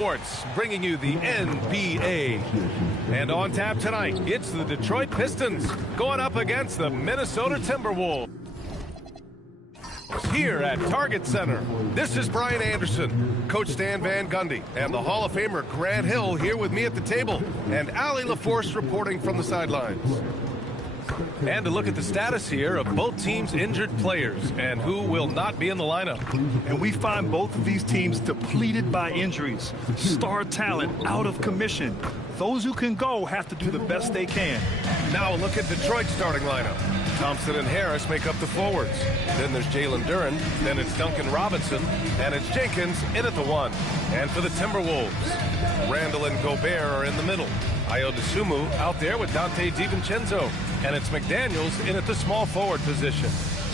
Sports, bringing you the NBA. And on tap tonight, it's the Detroit Pistons going up against the Minnesota Timberwolves. Here at Target Center, this is Brian Anderson, Coach Stan Van Gundy, and the Hall of Famer Grant Hill here with me at the table, and Allie LaForce reporting from the sidelines. And to look at the status here of both teams' injured players and who will not be in the lineup. And we find both of these teams depleted by injuries, star talent out of commission. Those who can go have to do the best they can. Now look at Detroit's starting lineup. Thompson and Harris make up the forwards. Then there's Jalen Duren, then it's Duncan Robinson, and it's Jenkins in at the 1. And for the Timberwolves, Randall and Gobert are in the middle. Ayo Dosunmu out there with Dante DiVincenzo, and it's McDaniels in at the small forward position.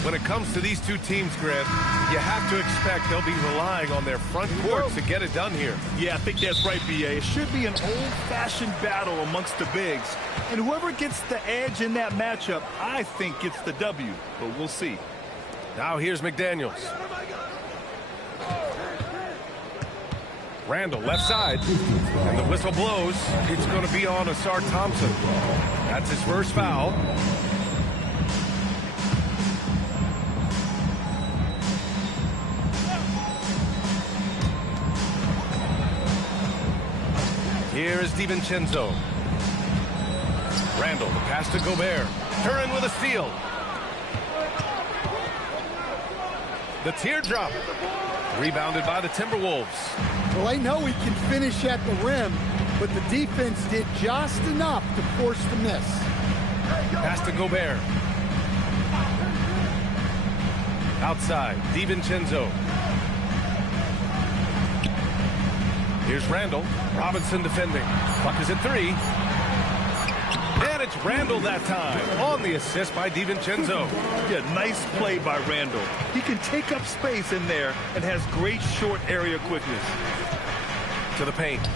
When it comes to these two teams, Grant, you have to expect they'll be relying on their front court to get it done here. Yeah, I think that's right, B.A. It should be an old-fashioned battle amongst the bigs. And whoever gets the edge in that matchup, I think gets the W. But we'll see. Now here's McDaniels. Randall, left side. And the whistle blows. It's going to be on Asar Thompson. That's his first foul. Here is DiVincenzo. Randall, the pass to Gobert. Duren with a steal. The teardrop. Rebounded by the Timberwolves. Well, I know he can finish at the rim, but the defense did just enough to force the miss. Pass to Gobert. Outside, DiVincenzo. Here's Randall. Robinson defending. Buck is at 3. And it's Randall that time on the assist by DiVincenzo. Yeah, nice play by Randall. He can take up space in there and has great short area quickness. To the paint.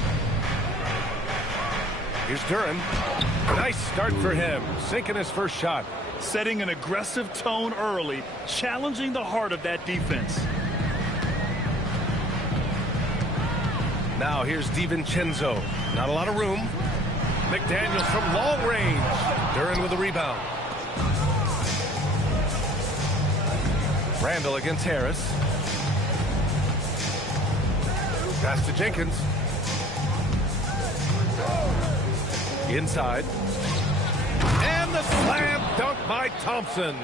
Here's Duren. Nice start for him. Sinking his first shot. Setting an aggressive tone early, challenging the heart of that defense. Now here's DiVincenzo. Not a lot of room. McDaniels from long range. Duren with a rebound. Randall against Harris. Pass to Jenkins. Inside. And the slam dunk by Thompson.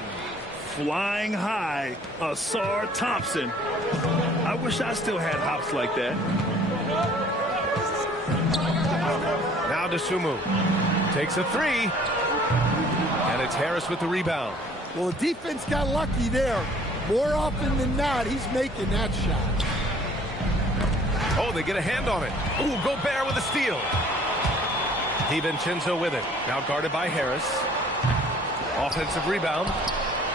Flying high, Asar Thompson. I wish I still had hops like that. Now Dosunmu takes a 3. And it's Harris with the rebound. Well, the defense got lucky there. More often than not, he's making that shot. Oh, they get a hand on it. Ooh, Gobert with a steal. DiVincenzo with it. Now guarded by Harris. Offensive rebound.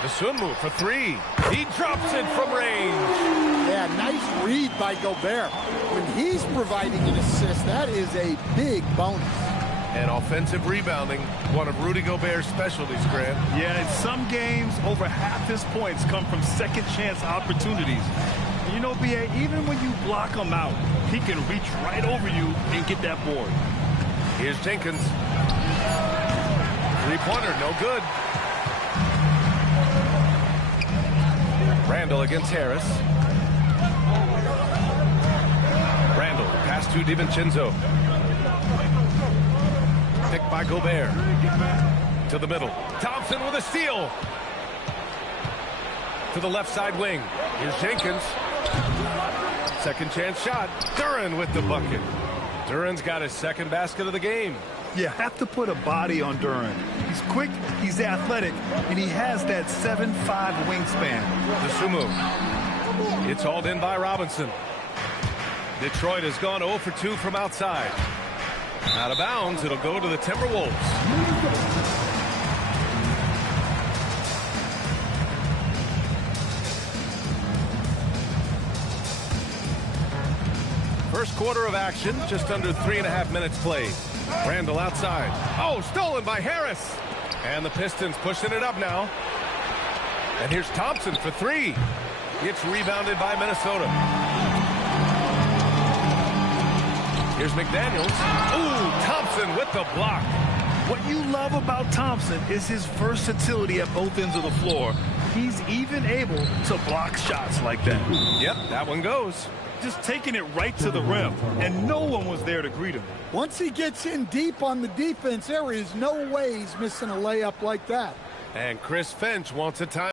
Dosunmu for 3. He drops it from range. Yeah, nice read by Gobert. When he's providing an assist, that is a big bonus. And offensive rebounding, one of Rudy Gobert's specialties, Grant. Yeah, in some games, over half his points come from second chance opportunities. And you know, B.A., even when you block him out, he can reach right over you and get that board. Here's Jenkins. Three-pointer, no good. Randall against Harris. Randall, pass to DiVincenzo. Picked by Gobert. To the middle. Thompson with a steal. To the left side wing. Here's Jenkins. Second chance shot. Duren with the bucket. Duren's got his second basket of the game. You have to put a body on Duren. He's quick, he's athletic, and he has that 7'5" wingspan. Dosunmu. It's hauled in by Robinson. Detroit has gone 0 for 2 from outside. Out of bounds, it'll go to the Timberwolves. First quarter of action, just under 3.5 minutes played. Randall outside. Oh, stolen by Harris. And the Pistons pushing it up now. And here's Thompson for 3. It's rebounded by Minnesota. Here's McDaniels. Ooh, Thompson with the block. What you love about Thompson is his versatility at both ends of the floor. He's even able to block shots like that. Yep, that one goes. Just taking it right to the rim, and no one was there to greet him. Once he gets in deep on the defense, there is no way he's missing a layup like that. And Chris Finch wants a time.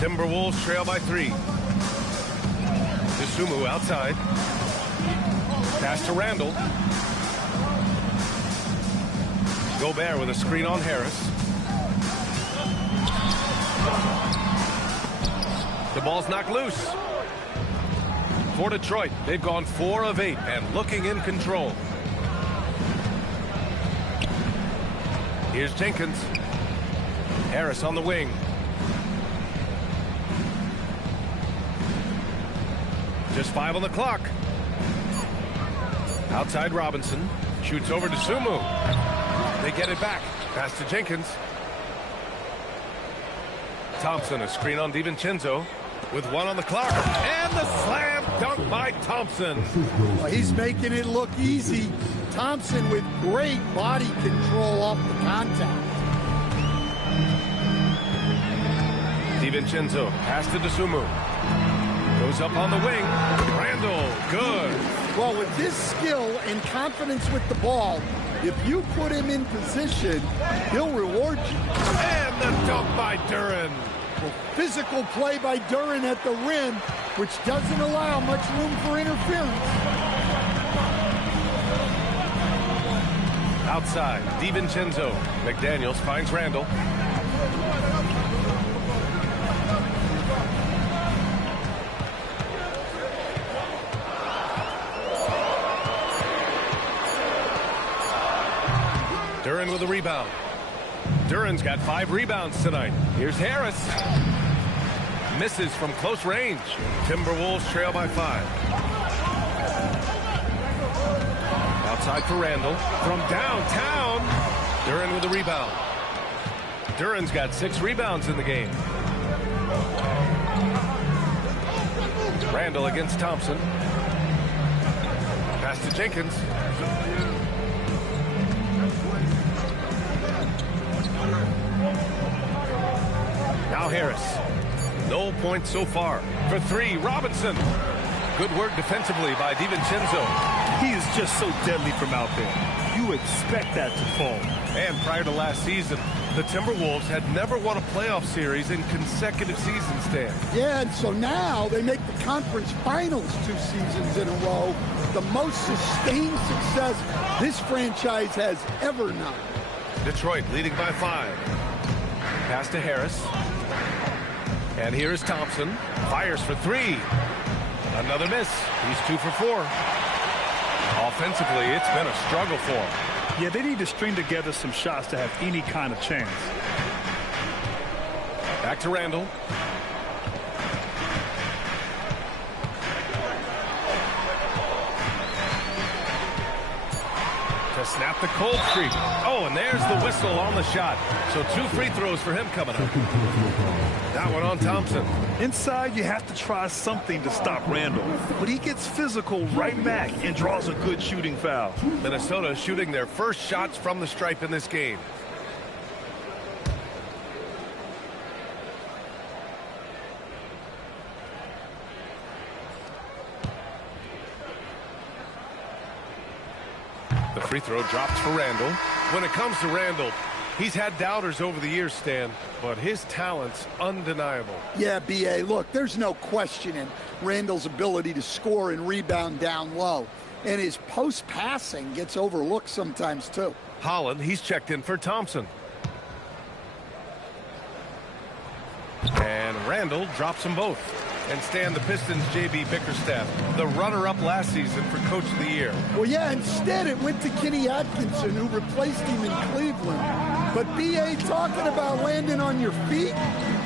Timberwolves trail by 3. Dosunmu outside. Pass to Randall. Gobert with a screen on Harris. The ball's knocked loose. For Detroit, they've gone 4 of 8 and looking in control. Here's Jenkins. Harris on the wing. Just 5 on the clock. Outside Robinson. Shoots over to Sumu. They get it back. Pass to Jenkins. Thompson, a screen on DiVincenzo. With 1 on the clock. And the slam dunk by Thompson. Well, he's making it look easy. Thompson with great body control off the contact. DiVincenzo. Pass to Dosunmu. Goes up on the wing. Randall, good. Well, with his skill and confidence with the ball, if you put him in position, he'll reward you. And the dunk by Duren. Well, physical play by Duren at the rim, which doesn't allow much room for interference. Outside, DiVincenzo. McDaniels finds Randall. Duren with a rebound. Duren's got 5 rebounds tonight. Here's Harris. Misses from close range. Timberwolves trail by 5. Outside for Randall. From downtown. Duren with a rebound. Duren's got 6 rebounds in the game. Randall against Thompson. Pass to Jenkins. Now Harris. No points so far. For 3, Robinson. Good work defensively by DiVincenzo. He is just so deadly from out there. You expect that to fall. And prior to last season, the Timberwolves had never won a playoff series in consecutive seasons, Dan. Yeah, and so now they make the conference finals 2 seasons in a row. The most sustained success this franchise has ever known. Detroit leading by 5. Pass to Harris. And here is Thompson. Fires for 3. Another miss. He's 2 for 4. Offensively, it's been a struggle for him. Yeah, they need to string together some shots to have any kind of chance. Back to Randall. To snap the cold streak. Oh, and there's the whistle on the shot. So 2 free throws for him coming up. That one on Thompson. Inside, you have to try something to stop Randall. But he gets physical right back and draws a good shooting foul. Minnesota shooting their first shots from the stripe in this game. The free throw drops for Randall. When it comes to Randall, He's had doubters over the years, Stan, but his talent's undeniable. Yeah, B.A., look, there's no questioning Randall's ability to score and rebound down low. And his post-passing gets overlooked sometimes, too. Holland, he's checked in for Thompson. And Randall drops them both. And Stan, the Pistons' J.B. Bickerstaff, the runner-up last season for Coach of the Year. Well, yeah, instead it went to Kenny Atkinson, who replaced him in Cleveland. But B.A., talking about landing on your feet,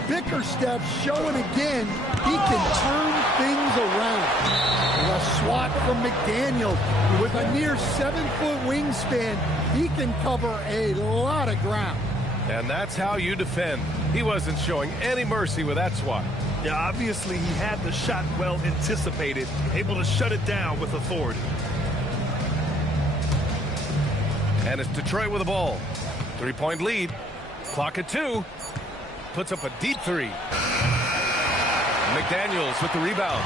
Bickerstaff's showing again he can turn things around. A swat from McDaniel with a near 7-foot wingspan. He can cover a lot of ground. And that's how you defend. He wasn't showing any mercy with that swat. Yeah, obviously he had the shot well anticipated, able to shut it down with authority. And it's Detroit with the ball. 3-point lead. Clock at 2. Puts up a deep 3. McDaniels with the rebound.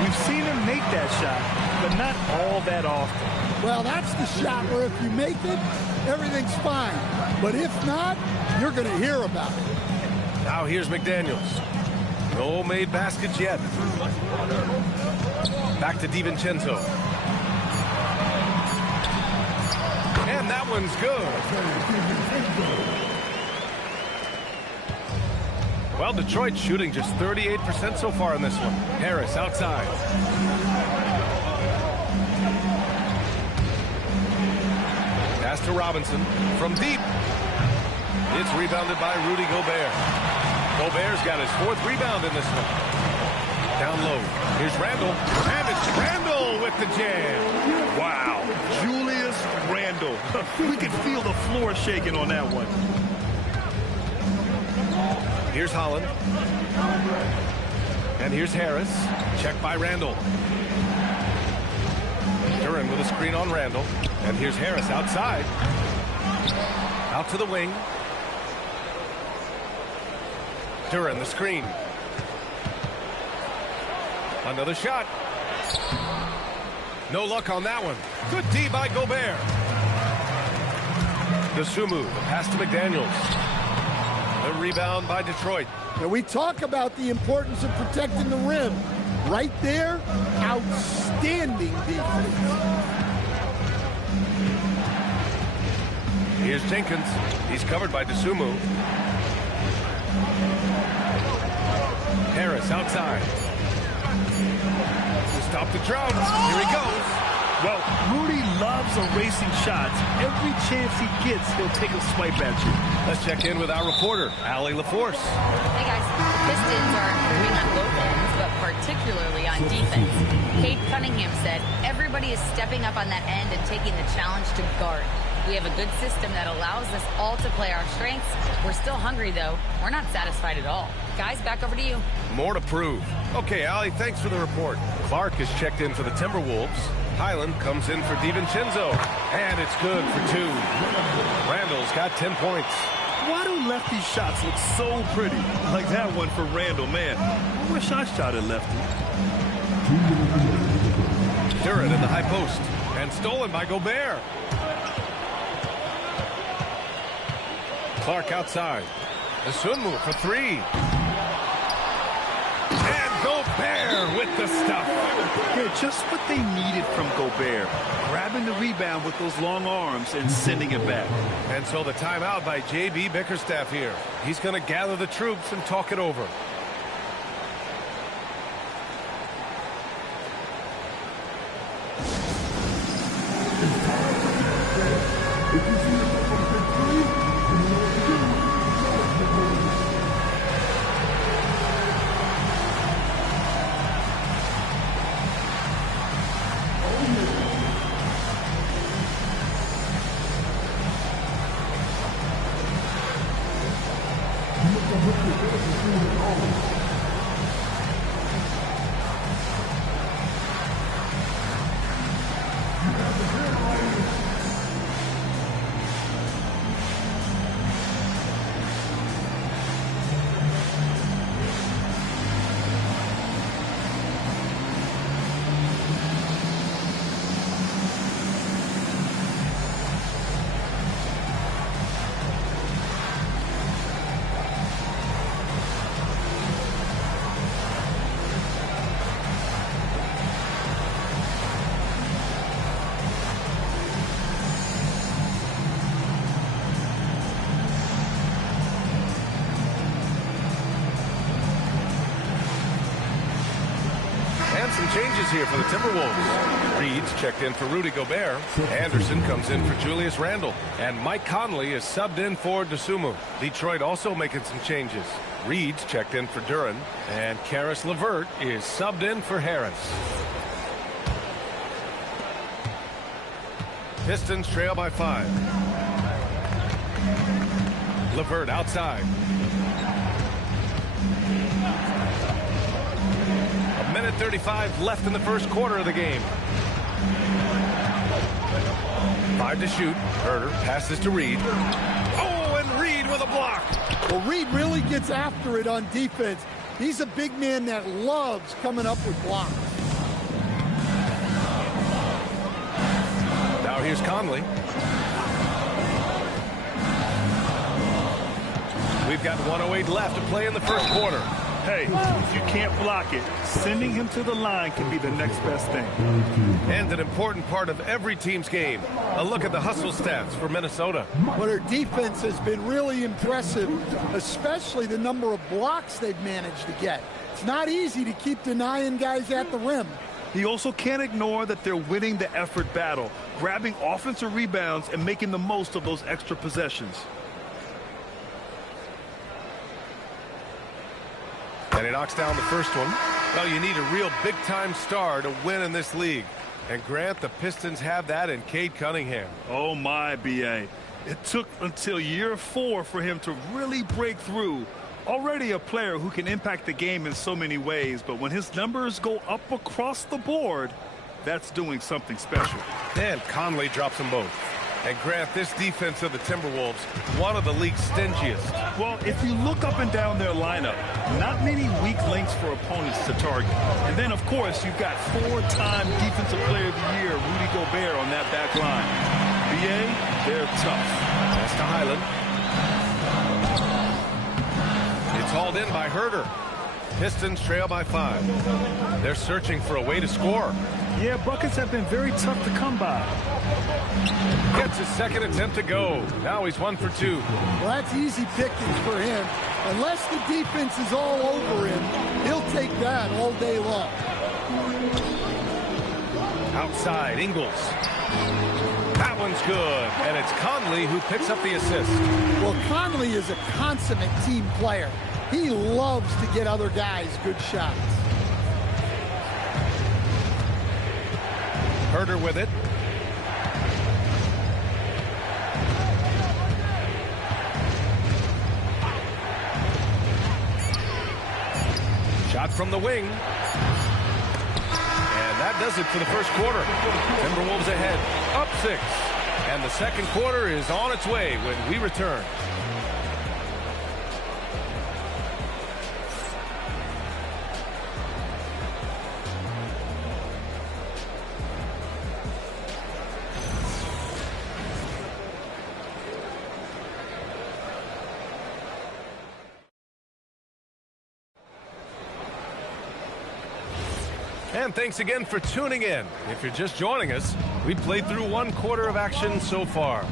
We've seen him make that shot, but not all that often. Well, that's the shot where if you make it, everything's fine. But if not, you're going to hear about it. Now here's McDaniels. No made baskets yet. Back to DiVincenzo. And that one's good. Well, Detroit's shooting just 38% so far in this one. Harris outside. Pass to Robinson from deep. It's rebounded by Rudy Gobert. Gobert's got his 4th rebound in this one. Down low. Here's Randall. And it's Randall with the jam. Wow. Julius Randall. We could feel the floor shaking on that one. Here's Holland. And here's Harris. Checked by Randall. Duren with a screen on Randall. And here's Harris outside. Out to the wing. Duren, the screen. Another shot. No luck on that one. Good D by Gobert. Dosunmu, the pass to McDaniels. The rebound by Detroit. Now, we talk about the importance of protecting the rim. Right there, outstanding defense. Here's Jenkins. He's covered by Dosunmu. Harris outside. To stop the drought. Here he goes. Well, Rudy loves erasing shots. Every chance he gets, he'll take a swipe at you. Let's check in with our reporter, Allie LaForce. Hey guys, Pistons are improving on both ends, but particularly on defense. Cade Cunningham said, everybody is stepping up on that end and taking the challenge to guard. We have a good system that allows us all to play our strengths. We're still hungry, though. We're not satisfied at all. Guys, back over to you. More to prove. Okay, Allie, thanks for the report. Clark is checked in for the Timberwolves. Highland comes in for DiVincenzo. And it's good for 2. Randall's got 10 points. Why do lefty shots look so pretty? Like that one for Randall, man. I wish I shot at lefty. Duren in the high post. And stolen by Gobert. Clark outside. Dosunmu for 3. And Gobert with the stuff. Yeah, just what they needed from Gobert. Grabbing the rebound with those long arms and sending it back. And so the timeout by J.B. Bickerstaff here. He's going to gather the troops and talk it over. changes here for the Timberwolves. Reed's checked in for Rudy Gobert. Anderson comes in for Julius Randle. And Mike Conley is subbed in for Dosunmu. Detroit also making some changes. Reed's checked in for Duren. And Karis LeVert is subbed in for Harris. Pistons trail by 5. LeVert outside. A minute 35 left in the first quarter of the game. 5 to shoot. Herter passes to Reed. Oh, and Reed with a block. Well, Reed really gets after it on defense. He's a big man that loves coming up with blocks. Now here's Conley. We've got 1:08 left to play in the first quarter. Hey, if you can't block it, sending him to the line can be the next best thing. And an important part of every team's game. A look at the hustle stats for Minnesota. But our defense has been really impressive, especially the number of blocks they've managed to get. It's not easy to keep denying guys at the rim. He also can't ignore that they're winning the effort battle, grabbing offensive rebounds and making the most of those extra possessions. And he knocks down the first one. Well, you need a real big-time star to win in this league. And Grant, the Pistons have that in Cade Cunningham. Oh, my, B.A. It took until year 4 for him to really break through. Already a player who can impact the game in so many ways, but when his numbers go up across the board, that's doing something special. And Conley drops them both. And Grant, this defense of the Timberwolves, one of the league's stingiest. Well, if you look up and down their lineup, not many weak links for opponents to target. And then, of course, you've got 4-time Defensive Player of the Year, Rudy Gobert, on that back line. B.A., they're tough. Pass to Highland. It's hauled in by Herter. Pistons trail by 5. They're searching for a way to score. Yeah, buckets have been very tough to come by. Gets his second attempt to go. Now he's 1 for 2. Well, that's easy pickings for him. Unless the defense is all over him, he'll take that all day long. Outside, Ingles. That one's good. And it's Conley who picks up the assist. Well, Conley is a consummate team player. He loves to get other guys good shots. Herter with it. Shot from the wing. And that does it for the first quarter. Timberwolves ahead, up 6. And the second quarter is on its way when we return. And thanks again for tuning in. If you're just joining us, we played through 1 quarter of action so far.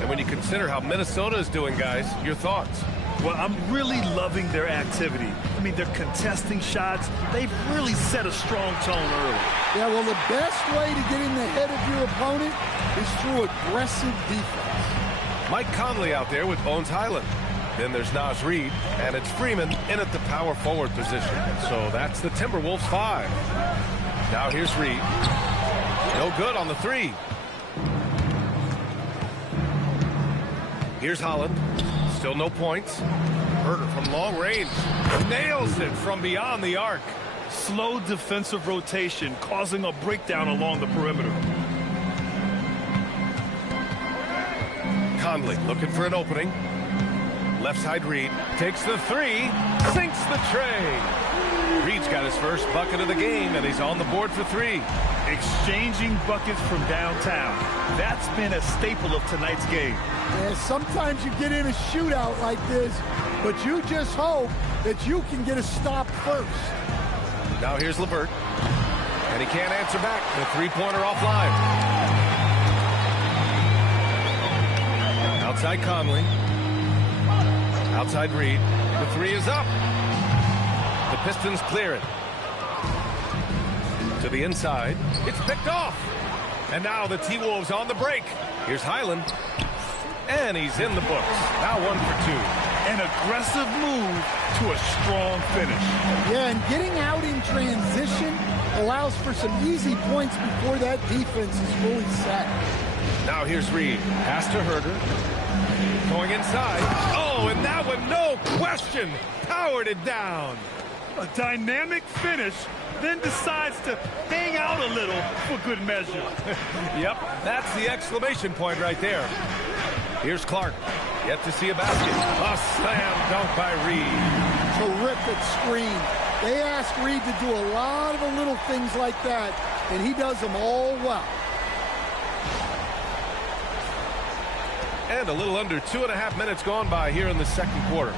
And when you consider how Minnesota is doing, guys, your thoughts? Well, I'm really loving their activity. I mean, they're contesting shots. They've really set a strong tone early. Yeah, well, the best way to get in the head of your opponent is through aggressive defense. Mike Conley out there with Bones Highland. Then there's Naz Reid, and it's Freeman in at the power forward position. So that's the Timberwolves 5. Now here's Reid. No good on the 3. Here's Holland. Still no points. Herter from long range. Nails it from beyond the arc. Slow defensive rotation causing a breakdown along the perimeter. Conley looking for an opening. Left side Reid takes the 3, sinks the tray. Reid's got his first bucket of the game, and he's on the board for 3. Exchanging buckets from downtown. That's been a staple of tonight's game. Yeah, sometimes you get in a shootout like this, but you just hope that you can get a stop first. Now here's LeVert, and he can't answer back. The 3-pointer offline. Outside Conley. Outside Reid. The 3 is up. The Pistons clear it. To the inside. It's picked off. And now the T-Wolves on the break. Here's Highland. And he's in the books. Now 1 for 2. An aggressive move to a strong finish. Yeah, and getting out in transition allows for some easy points before that defense is fully set. Now here's Reed. Pass to Herder. Going inside. Oh, and that one, no question, powered it down. A dynamic finish, then decides to hang out a little for good measure. Yep, that's the exclamation point right there. Here's Clark. Yet to see a basket. A slam dunk by Reed. Terrific screen. They ask Reed to do a lot of the little things like that, and he does them all well. And a little under 2.5 minutes gone by here in the second quarter.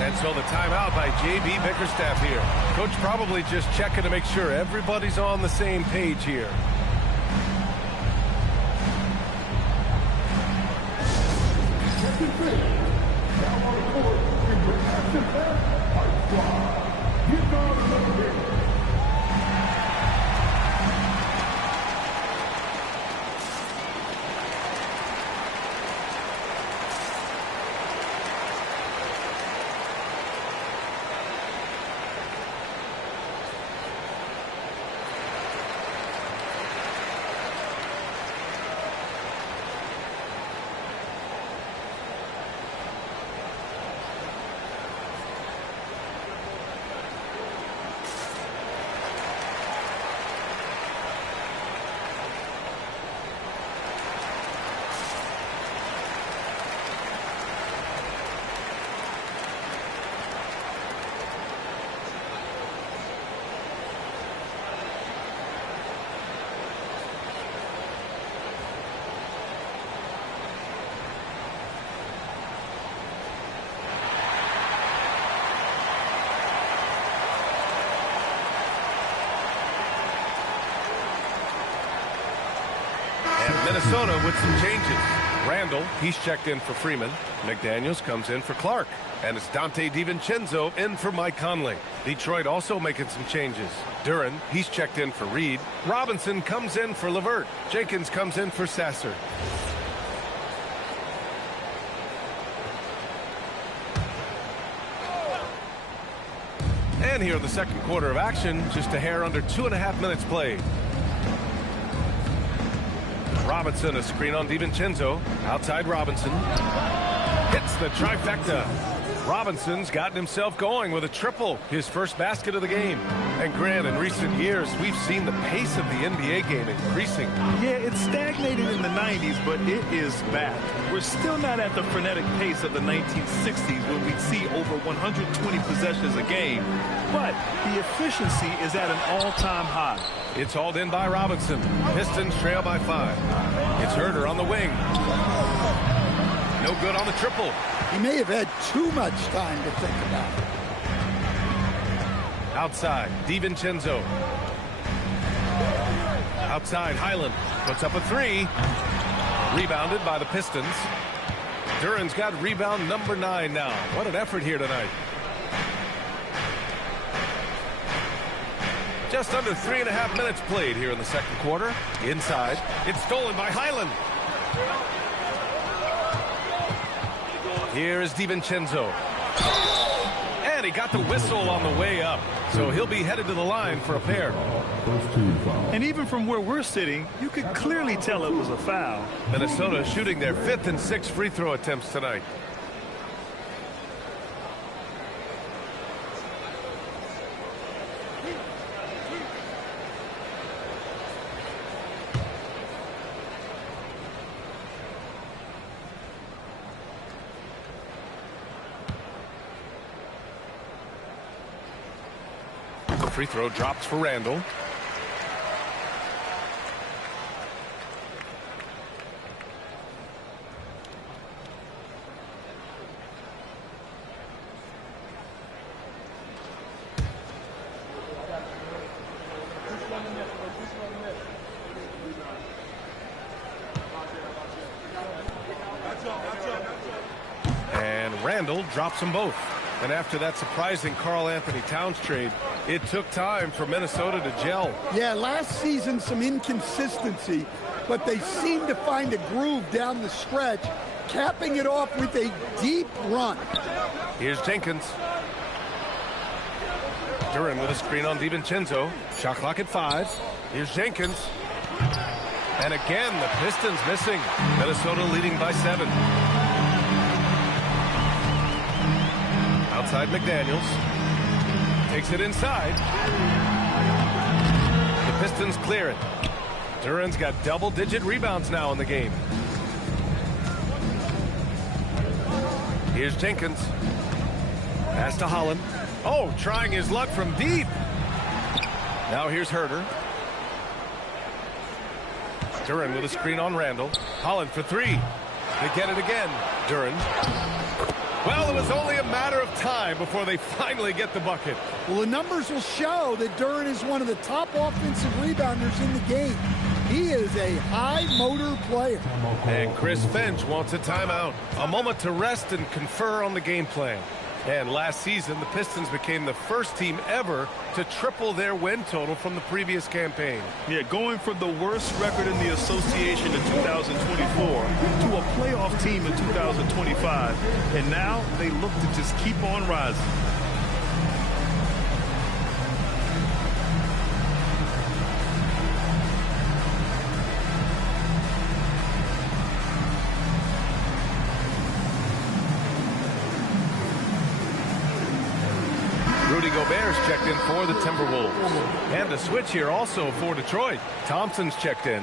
And so the timeout by J.B. Bickerstaff here. Coach probably just checking to make sure everybody's on the same page here. Minnesota with some changes. Randall, he's checked in for Freeman. McDaniels comes in for Clark. And it's Dante DiVincenzo in for Mike Conley. Detroit also making some changes. Duren, he's checked in for Reed. Robinson comes in for LeVert. Jenkins comes in for Sasser. And here in the second quarter of action, just a hair under 2.5 minutes played. Robinson, a screen on DiVincenzo. Outside Robinson. Hits the trifecta. Robinson's gotten himself going with a triple, his first basket of the game. And Grant, in recent years, we've seen the pace of the NBA game increasing. Yeah, it stagnated in the 90s, but it is back. We're still not at the frenetic pace of the 1960s when we'd see over 120 possessions a game. But the efficiency is at an all-time high. It's hauled in by Robinson. Pistons trail by 5. It's Herder on the wing. No good on the triple. He may have had too much time to think about it. Outside, DiVincenzo. Outside, Highland puts up a 3. Rebounded by the Pistons. Duren's got rebound number 9 now. What an effort here tonight. Just under 3.5 minutes played here in the second quarter. Inside, it's stolen by Highland. Here is DiVincenzo. And he got the whistle on the way up. So he'll be headed to the line for a pair. And even from where we're sitting, you could clearly tell it was a foul. Minnesota shooting their 5th and 6th free throw attempts tonight. Free throw drops for Randall. And Randall drops them both. And after that surprising Karl-Anthony Towns trade, it took time for Minnesota to gel. Yeah, last season some inconsistency, but they seem to find a groove down the stretch, capping it off with a deep run. Here's Jenkins. Duren with a screen on DiVincenzo. Shot clock at 5. Here's Jenkins. And again, the Pistons missing. Minnesota leading by 7. Outside McDaniels. Takes it inside. The Pistons clear it. Duren's got double-digit rebounds now in the game. Here's Jenkins. Pass to Holland. Oh, trying his luck from deep. Now here's Herter. Duren with a screen on Randall. Holland for 3. They get it again. Duren. Well, it was only a matter of time before they finally get the bucket. Well, the numbers will show that Duren is one of the top offensive rebounders in the game. He is a high-motor player. And Chris Finch wants a timeout. A moment to rest and confer on the game plan. And last season, the Pistons became the first team ever to triple their win total from the previous campaign. Yeah, going from the worst record in the association in 2024 to a playoff team in 2025. And now they look to just keep on rising. Rudy Gobert's checked in for the Timberwolves. And the switch here also for Detroit. Thompson's checked in.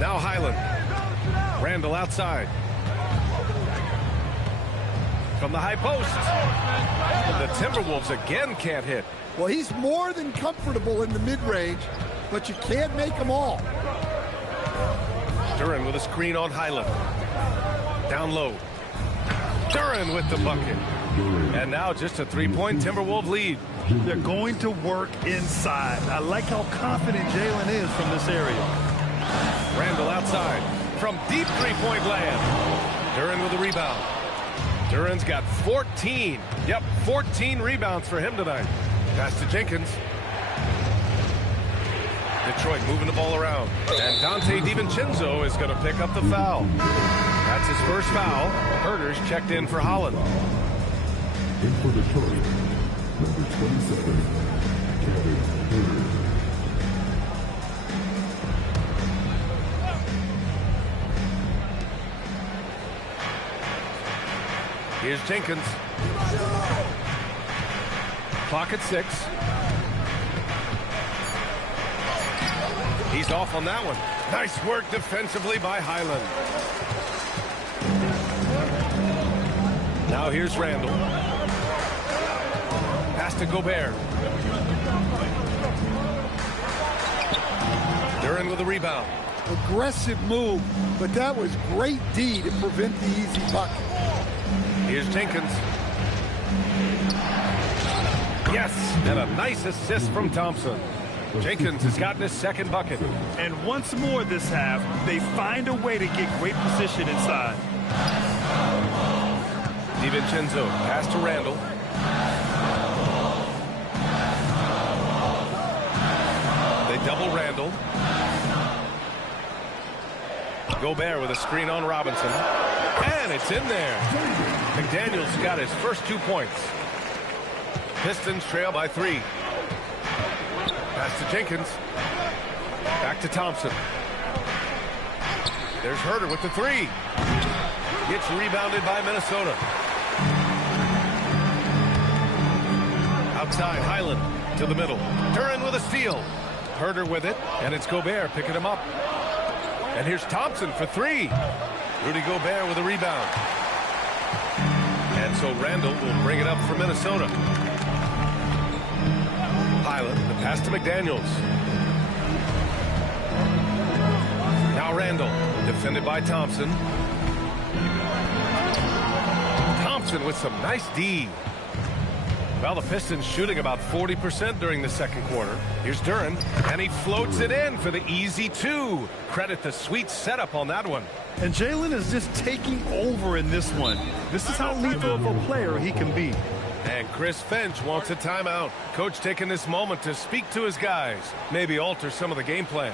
Now Highland. Randall outside. From the high post. The Timberwolves again can't hit. Well, he's more than comfortable in the mid-range, but you can't make them all. Duren with a screen on Highland. Down low. Duren with the bucket. And now just a 3-point Timberwolves lead. They're going to work inside. I like how confident Jalen is from this area. Randall outside. From deep three-point land. Duren with a rebound. Duren's got 14. Yep, 14 rebounds for him tonight. Pass to Jenkins. Detroit moving the ball around. And Dante DiVincenzo is going to pick up the foul. That's his first foul. Herter's checked in for Holland. In for Detroit, number 27, Kevin Herter. Here's Jenkins. Clock at 6. He's off on that one. Nice work defensively by Highland. Now here's Randall. Pass to Gobert. Duren with a rebound. Aggressive move, but that was great D to prevent the easy bucket. Here's Jenkins. Yes, and a nice assist from Thompson. Jenkins has gotten his second bucket. And once more this half, they find a way to get great position inside. DiVincenzo, pass to Randall. They double Randall. Gobert with a screen on Robinson. And it's in there. McDaniels got his first 2 points. Pistons trail by 3. Pass to Jenkins. Back to Thompson. There's Herter with the 3. Gets rebounded by Minnesota. Outside, Highland to the middle. Duren with a steal. Herter with it, and it's Gobert picking him up. And here's Thompson for 3. Rudy Gobert with a rebound. And so Randall will bring it up for Minnesota. Highland, the pass to McDaniels. Now Randall, defended by Thompson. Robertson with some nice D. Well, the Pistons shooting about 40% during the second quarter. Here's Duren, and he floats it in for the easy 2. Credit the sweet setup on that one. And Jalen is just taking over in this one. This is how lethal of a player he can be. And Chris Finch wants a timeout. Coach taking this moment to speak to his guys, maybe alter some of the game plan.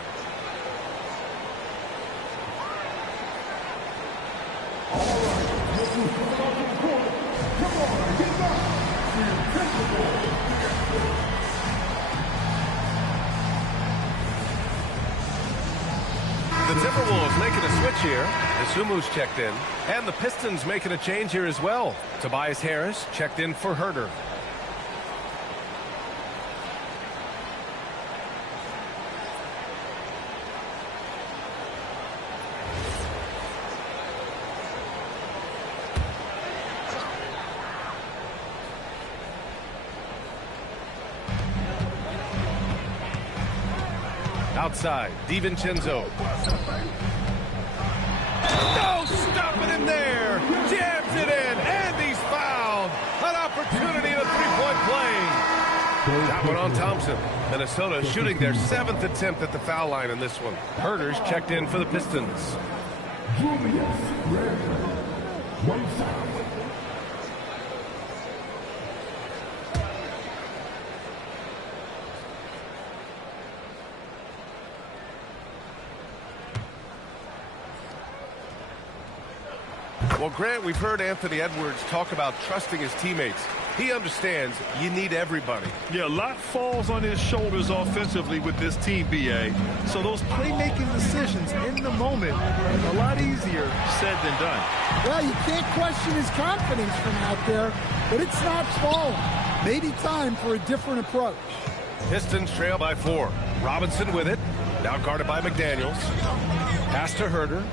The Timberwolves making a switch here. Isumu's checked in. And the Pistons making a change here as well. Tobias Harris checked in for Herter. Outside, DiVincenzo. No, stopping him there. Jams it in, and he's fouled. An opportunity in a three-point play. That one on Thompson. Minnesota shooting their 7th attempt at the foul line in this one. Herter's checked in for the Pistons. Julius Randle. One foul. Well, Grant, we've heard Anthony Edwards talk about trusting his teammates. He understands you need everybody. Yeah, a lot falls on his shoulders offensively with this team, B.A. So those playmaking decisions in the moment are a lot easier said than done. Well, you can't question his confidence from out there, but it's not falling. Maybe time for a different approach. Pistons trail by 4. Robinson with it. Now guarded by McDaniels. Pass to Herter.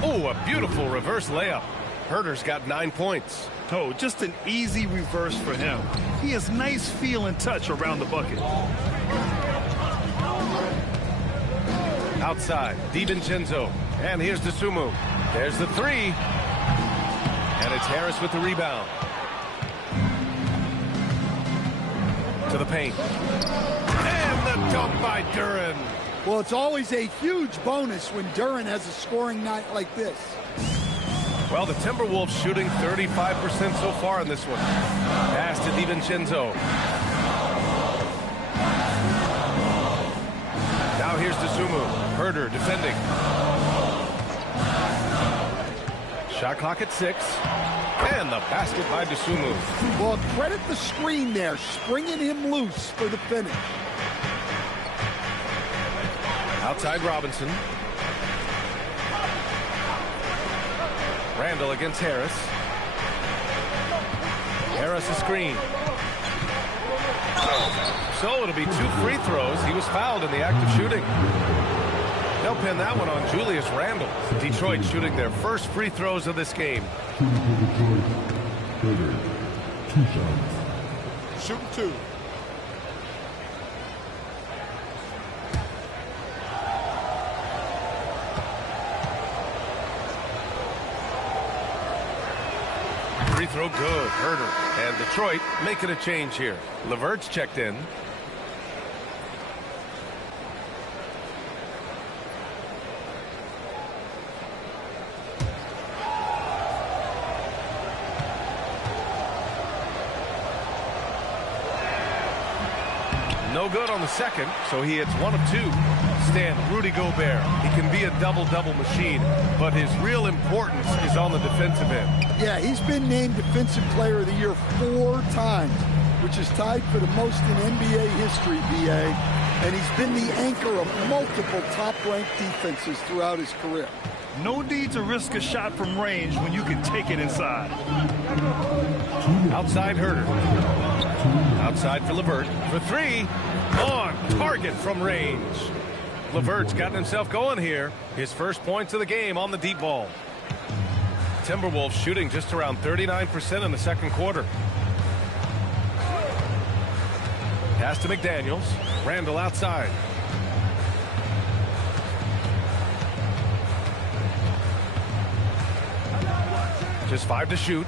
Oh, a beautiful reverse layup. Herter's got 9 points. Oh, just an easy reverse for him. He has nice feel and touch around the bucket. Outside, DiVincenzo. And here's Isumu. There's the 3. And it's Harris with the rebound. To the paint. And the dunk by Duren. Well, it's always a huge bonus when Duren has a scoring night like this. Well, the Timberwolves shooting 35% so far in this one. Pass to DiVincenzo. Now here's Isumu. Herter defending. Shot clock at 6. And the basket by Isumu. Well, credit the screen there, springing him loose for the finish. Outside Robinson. Randall against Harris. Harris a screen. So it'll be 2 free throws. He was fouled in the act of shooting. They'll pin that one on Julius Randle. Detroit shooting their first free throws of this game. Shooting for Detroit. Herter. 2 shots. Shooting 2. Free throw good. Herter. And Detroit making a change here. LeVert's checked in. No good on the second, so he hits 1 of 2. Stan, Rudy Gobert. He can be a double-double machine, but his real importance is on the defensive end. Yeah, he's been named Defensive Player of the Year 4 times, which is tied for the most in NBA history, B.A., and he's been the anchor of multiple top-ranked defenses throughout his career. No need to risk a shot from range when you can take it inside. Outside Herter. Outside for LeVert. For 3. On target from range. LeVert's gotten himself going here. His first points of the game on the deep ball. Timberwolves shooting just around 39% in the second quarter. Pass to McDaniels. Randall outside. Just 5 to shoot.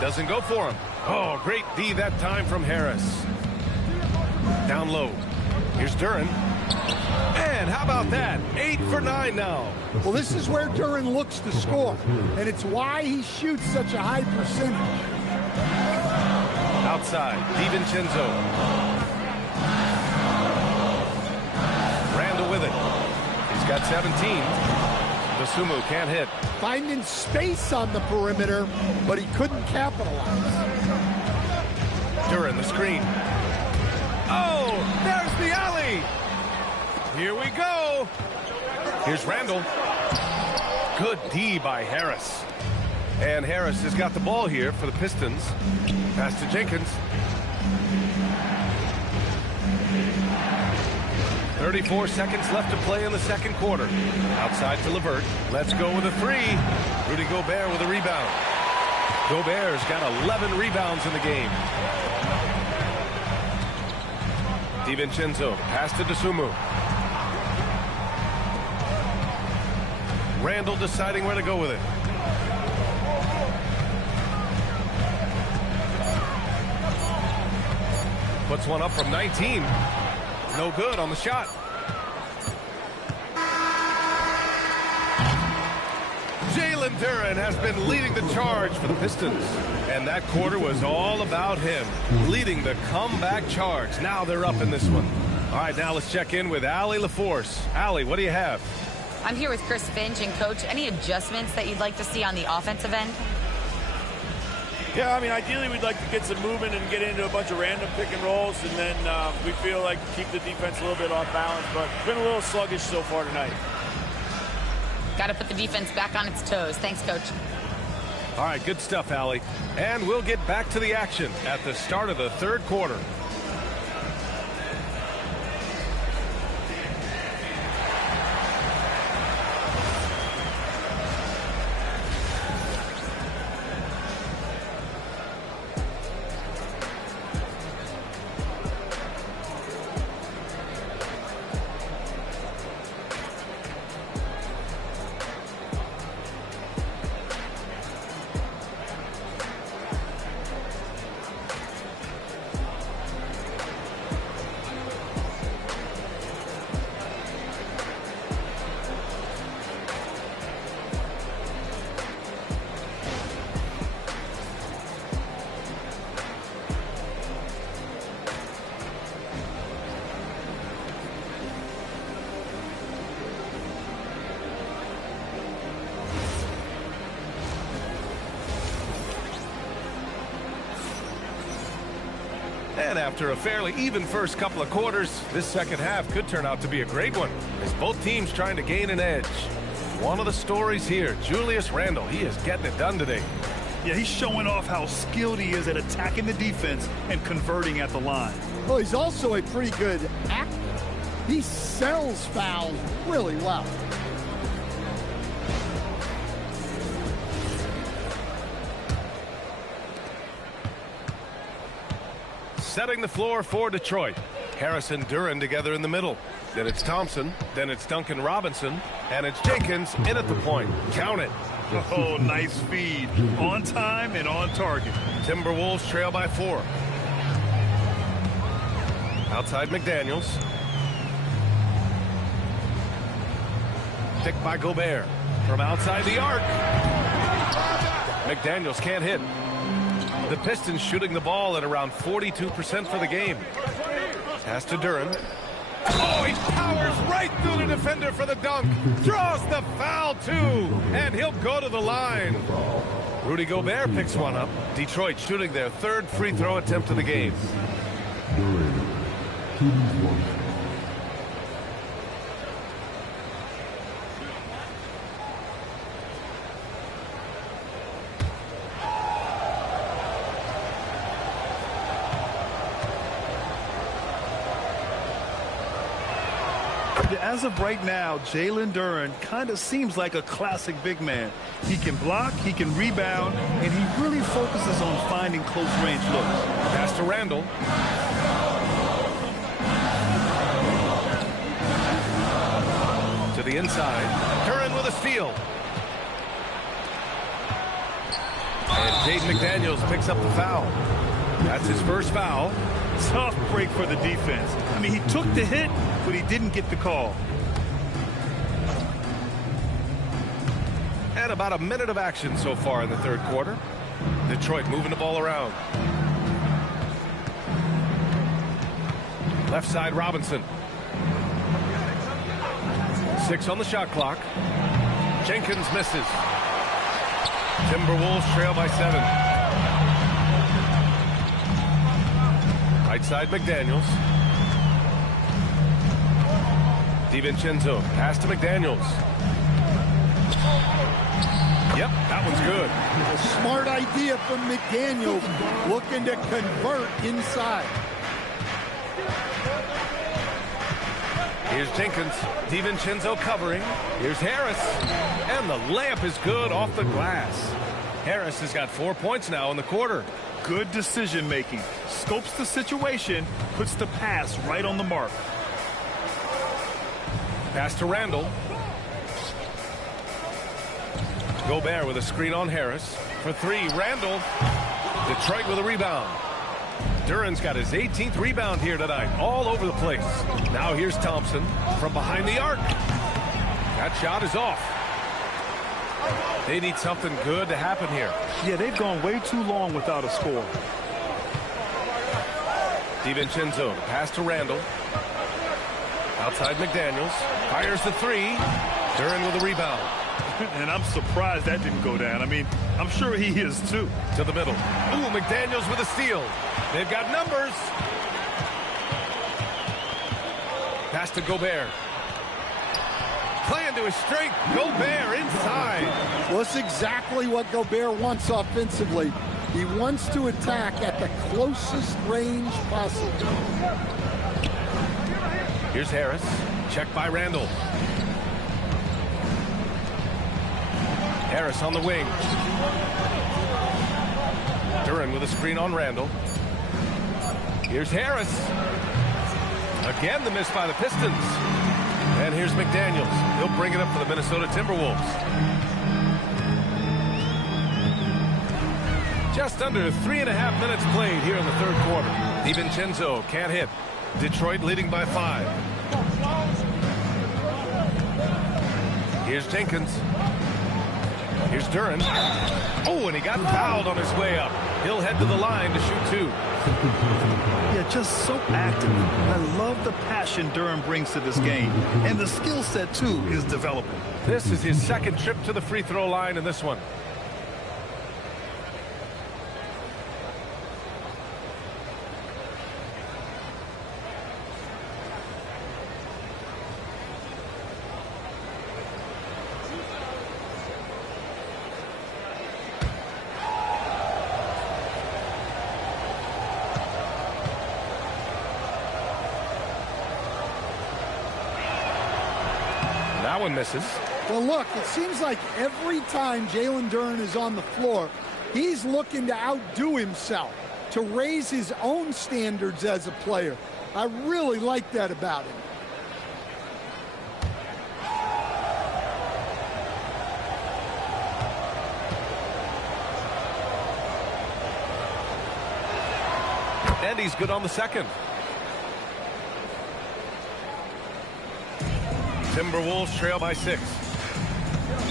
Doesn't go for him. Oh, great D that time from Harris. Down low. Here's Duren. And how about that? 8 for 9 now. Well, this is where Duren looks to score, and it's why he shoots such a high percentage. Outside, DiVincenzo. Randall with it. He's got 17. Dosunmu can't hit. Finding space on the perimeter, but he couldn't capitalize. Duren, the screen. Oh, there's the alley. Here we go. Here's Randall. Good D by Harris. And Harris has got the ball here for the Pistons. Pass to Jenkins. 34 seconds left to play in the second quarter. Outside to LeVert. Let's go with a 3. Rudy Gobert with a rebound. Gobert's got 11 rebounds in the game. DiVincenzo, pass to Dosunmu. Randall deciding where to go with it. Puts one up from 19. No good on the shot. Jalen Duren has been leading the charge for the Pistons. And that quarter was all about him, leading the comeback charge. Now they're up in this one. All right, now let's check in with Allie LaForce. Allie, what do you have? I'm here with Chris Finch. And, Coach, any adjustments that you'd like to see on the offensive end? Yeah, I mean, ideally we'd like to get some movement and get into a bunch of random pick and rolls, and then we feel like keep the defense a little bit off balance, but it's been a little sluggish so far tonight. Got to put the defense back on its toes. Thanks, Coach. All right, good stuff, Allie. And we'll get back to the action at the start of the third quarter. And after a fairly even first couple of quarters, this second half could turn out to be a great one, as both teams trying to gain an edge. One of the stories here, Julius Randle, he is getting it done today. Yeah, he's showing off how skilled he is at attacking the defense and converting at the line. Well, he's also a pretty good actor. He sells fouls really well. Setting the floor for Detroit. Harris and Duren together in the middle. Then it's Thompson. Then it's Duncan Robinson. And it's Jenkins in at the point. Count it. Oh, nice feed. On time and on target. Timberwolves trail by 4. Outside McDaniels. Picked by Gobert. From outside the arc. McDaniels can't hit. The Pistons shooting the ball at around 42% for the game. Pass to Duren. Oh, he powers right through the defender for the dunk. Draws the foul, too. And he'll go to the line. Rudy Gobert picks one up. Detroit shooting their third free throw attempt of the game. Duren, shooting one. As of right now, Jalen Duren kind of seems like a classic big man. He can block, he can rebound, and he really focuses on finding close-range looks. Pass to Randall. To the inside. Duren with a steal. And Jaden McDaniels picks up the foul. That's his first foul. Tough break for the defense. I mean, he took the hit, but he didn't get the call. And about a minute of action so far in the third quarter. Detroit moving the ball around. Left side, Robinson. 6 on the shot clock. Jenkins misses. Timberwolves trail by 7. Right side, McDaniels. DiVincenzo, pass to McDaniels. Yep, that one's good. A smart idea from McDaniels, looking to convert inside. Here's Jenkins. DiVincenzo covering. Here's Harris. And the layup is good off the glass. Harris has got 4 points now in the quarter. Good decision making. Scopes the situation, puts the pass right on the mark. Pass to Randall. Gobert with a screen on Harris. For 3, Randall. Detroit with a rebound. Duran's got his 18th rebound here tonight, all over the place. Now here's Thompson from behind the arc. That shot is off. They need something good to happen here. Yeah, they've gone way too long without a score. DiVincenzo, pass to Randall. Outside McDaniels. Fires the 3. Duran with a rebound. And I'm surprised that didn't go down. I mean, I'm sure he is too. To the middle. Ooh, McDaniels with a steal. They've got numbers. Pass to Gobert. Playing to his strength. Gobert inside. Well, that's exactly what Gobert wants offensively. He wants to attack at the closest range possible. Here's Harris. Checked by Randall. Harris on the wing. Duran with a screen on Randall. Here's Harris. Again, the miss by the Pistons. And here's McDaniels. He'll bring it up for the Minnesota Timberwolves. Just under 3.5 minutes played here in the third quarter. DiVincenzo can't hit. Detroit leading by 5. Here's Jenkins. Here's Duran. Oh, and he got fouled on his way up. He'll head to the line to shoot 2. Yeah, just so active. I love the passion Duran brings to this game. And the skill set, too, is developing. This is his second trip to the free throw line in this one. That one misses. Well, look, it seems like every time Jalen Duran is on the floor, he's looking to outdo himself, to raise his own standards as a player. I really like that about him. And he's good on the second. Timberwolves trail by 6.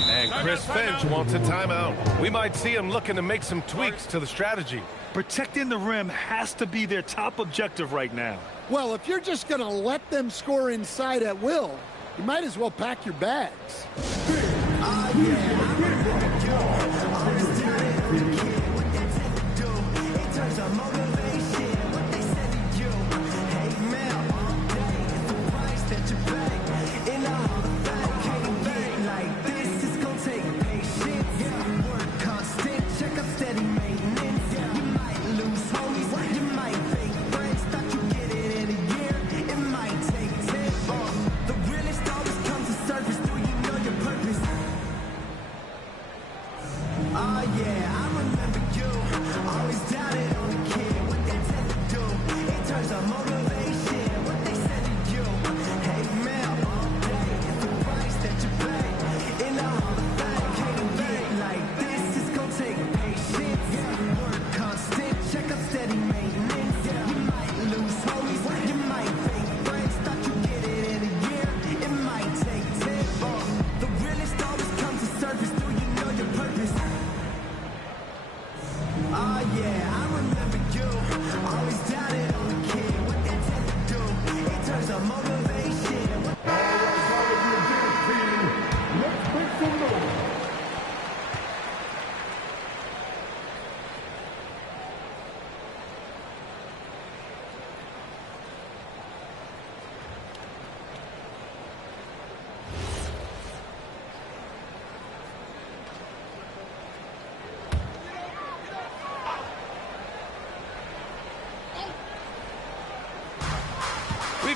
And Chris Finch wants a timeout. We might see him looking to make some tweaks to the strategy. Protecting the rim has to be their top objective right now. Well, if you're just going to let them score inside at will, you might as well pack your bags.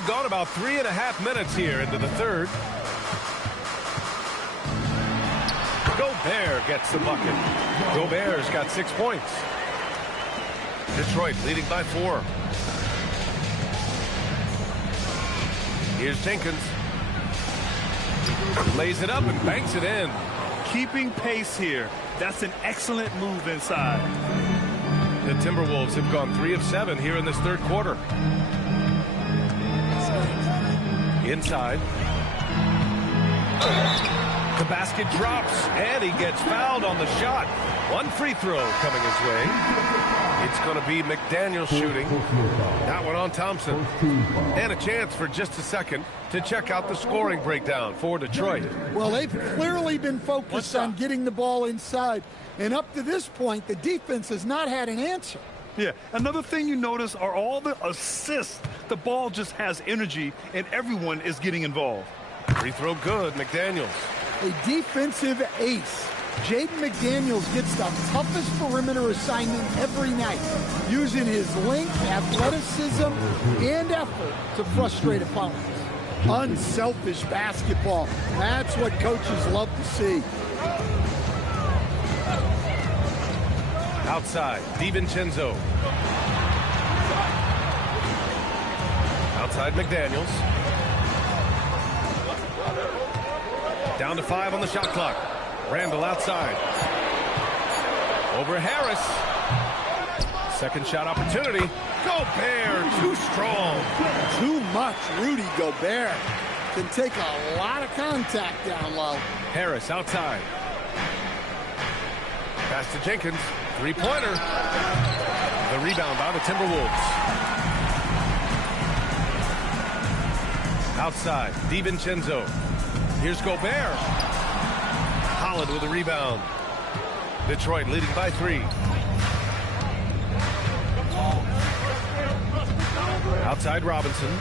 We've gone about 3.5 minutes here into the third. Gobert gets the bucket. Gobert's got 6 points. Detroit leading by 4. Here's Jenkins. Lays it up and banks it in. Keeping pace here. That's an excellent move inside. The Timberwolves have gone 3 of 7 here in this third quarter. Inside. The basket drops, and he gets fouled on the shot. One free throw coming his way. It's going to be McDaniel shooting. That one on Thompson. And a chance for just a second to check out the scoring breakdown for Detroit. Well, they've clearly been focused on getting the ball inside. And up to this point, the defense has not had an answer. Yeah, another thing you notice are all the assists. The ball just has energy, and everyone is getting involved. Free throw good, McDaniels. A defensive ace. Jaden McDaniels gets the toughest perimeter assignment every night, using his length, athleticism, and effort to frustrate opponents. Unselfish basketball. That's what coaches love to see. Outside, DiVincenzo. Outside, McDaniels. Down to 5 on the shot clock. Randall outside. Over Harris. Second shot opportunity. Gobert, too strong. Too much. Rudy Gobert can take a lot of contact down low. Harris outside. Pass to Jenkins. Three-pointer. The rebound by the Timberwolves. Outside, DiVincenzo. Here's Gobert. Holland with a rebound. Detroit leading by 3. Outside Robinson.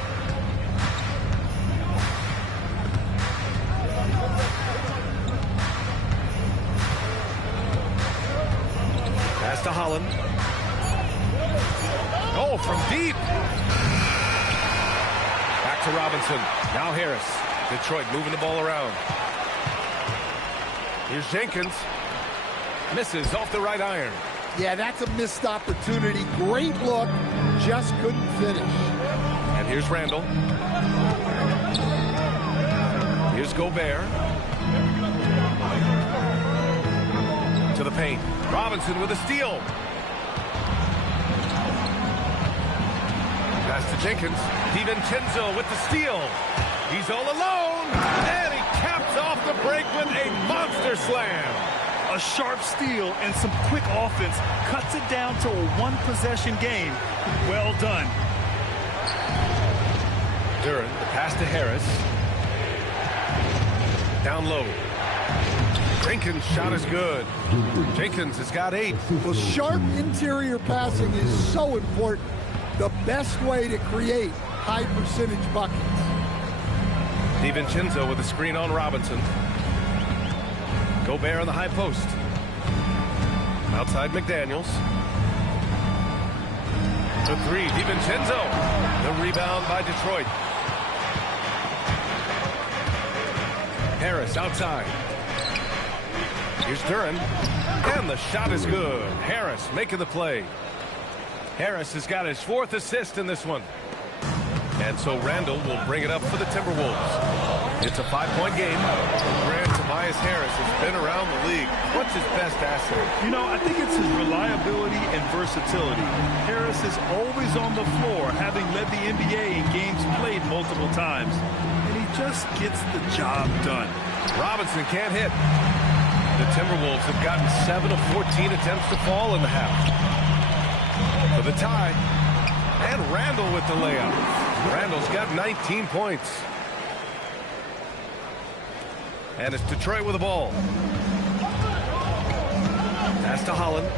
Pass to Holland. Oh, from deep. Back to Robinson. Now Harris. Detroit moving the ball around. Here's Jenkins. Misses off the right iron. Yeah, that's a missed opportunity. Great look. Just couldn't finish. And here's Randall. Here's Gobert. To the paint. Robinson with a steal. Pass to Jenkins. DiVincenzo with the steal. He's all alone. And he caps off the break with a monster slam. A sharp steal and some quick offense cuts it down to a one-possession game. Well done. Duren, the pass to Harris. Down low. Jenkins' shot is good. Jenkins has got 8. Well, sharp interior passing is so important. The best way to create high-percentage buckets. DiVincenzo with a screen on Robinson. Gobert on the high post. Outside McDaniels. The 3, DiVincenzo. The rebound by Detroit. Harris outside. Here's Duren. And the shot is good. Harris making the play. Harris has got his 4th assist in this one. And so Randall will bring it up for the Timberwolves. It's a 5-point game. Grant Tobias Harris has been around the league. What's his best asset? You know, I think it's his reliability and versatility. Harris is always on the floor, having led the NBA in games played multiple times. And he just gets the job done. Robinson can't hit. The Timberwolves have gotten 7 of 14 attempts to fall in the half. For the tie. And Randall with the layup. Randall's got 19 points. And it's Detroit with the ball. Pass to Holland.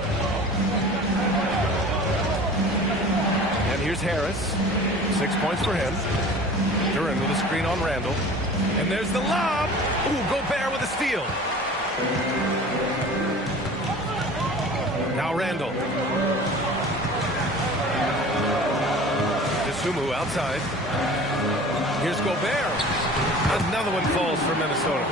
And here's Harris. 6 points for him. Duren with a screen on Randall. And there's the lob. Ooh, Gobert with a steal. Now Randall. Sumu outside. Here's Gobert. Another one falls for Minnesota.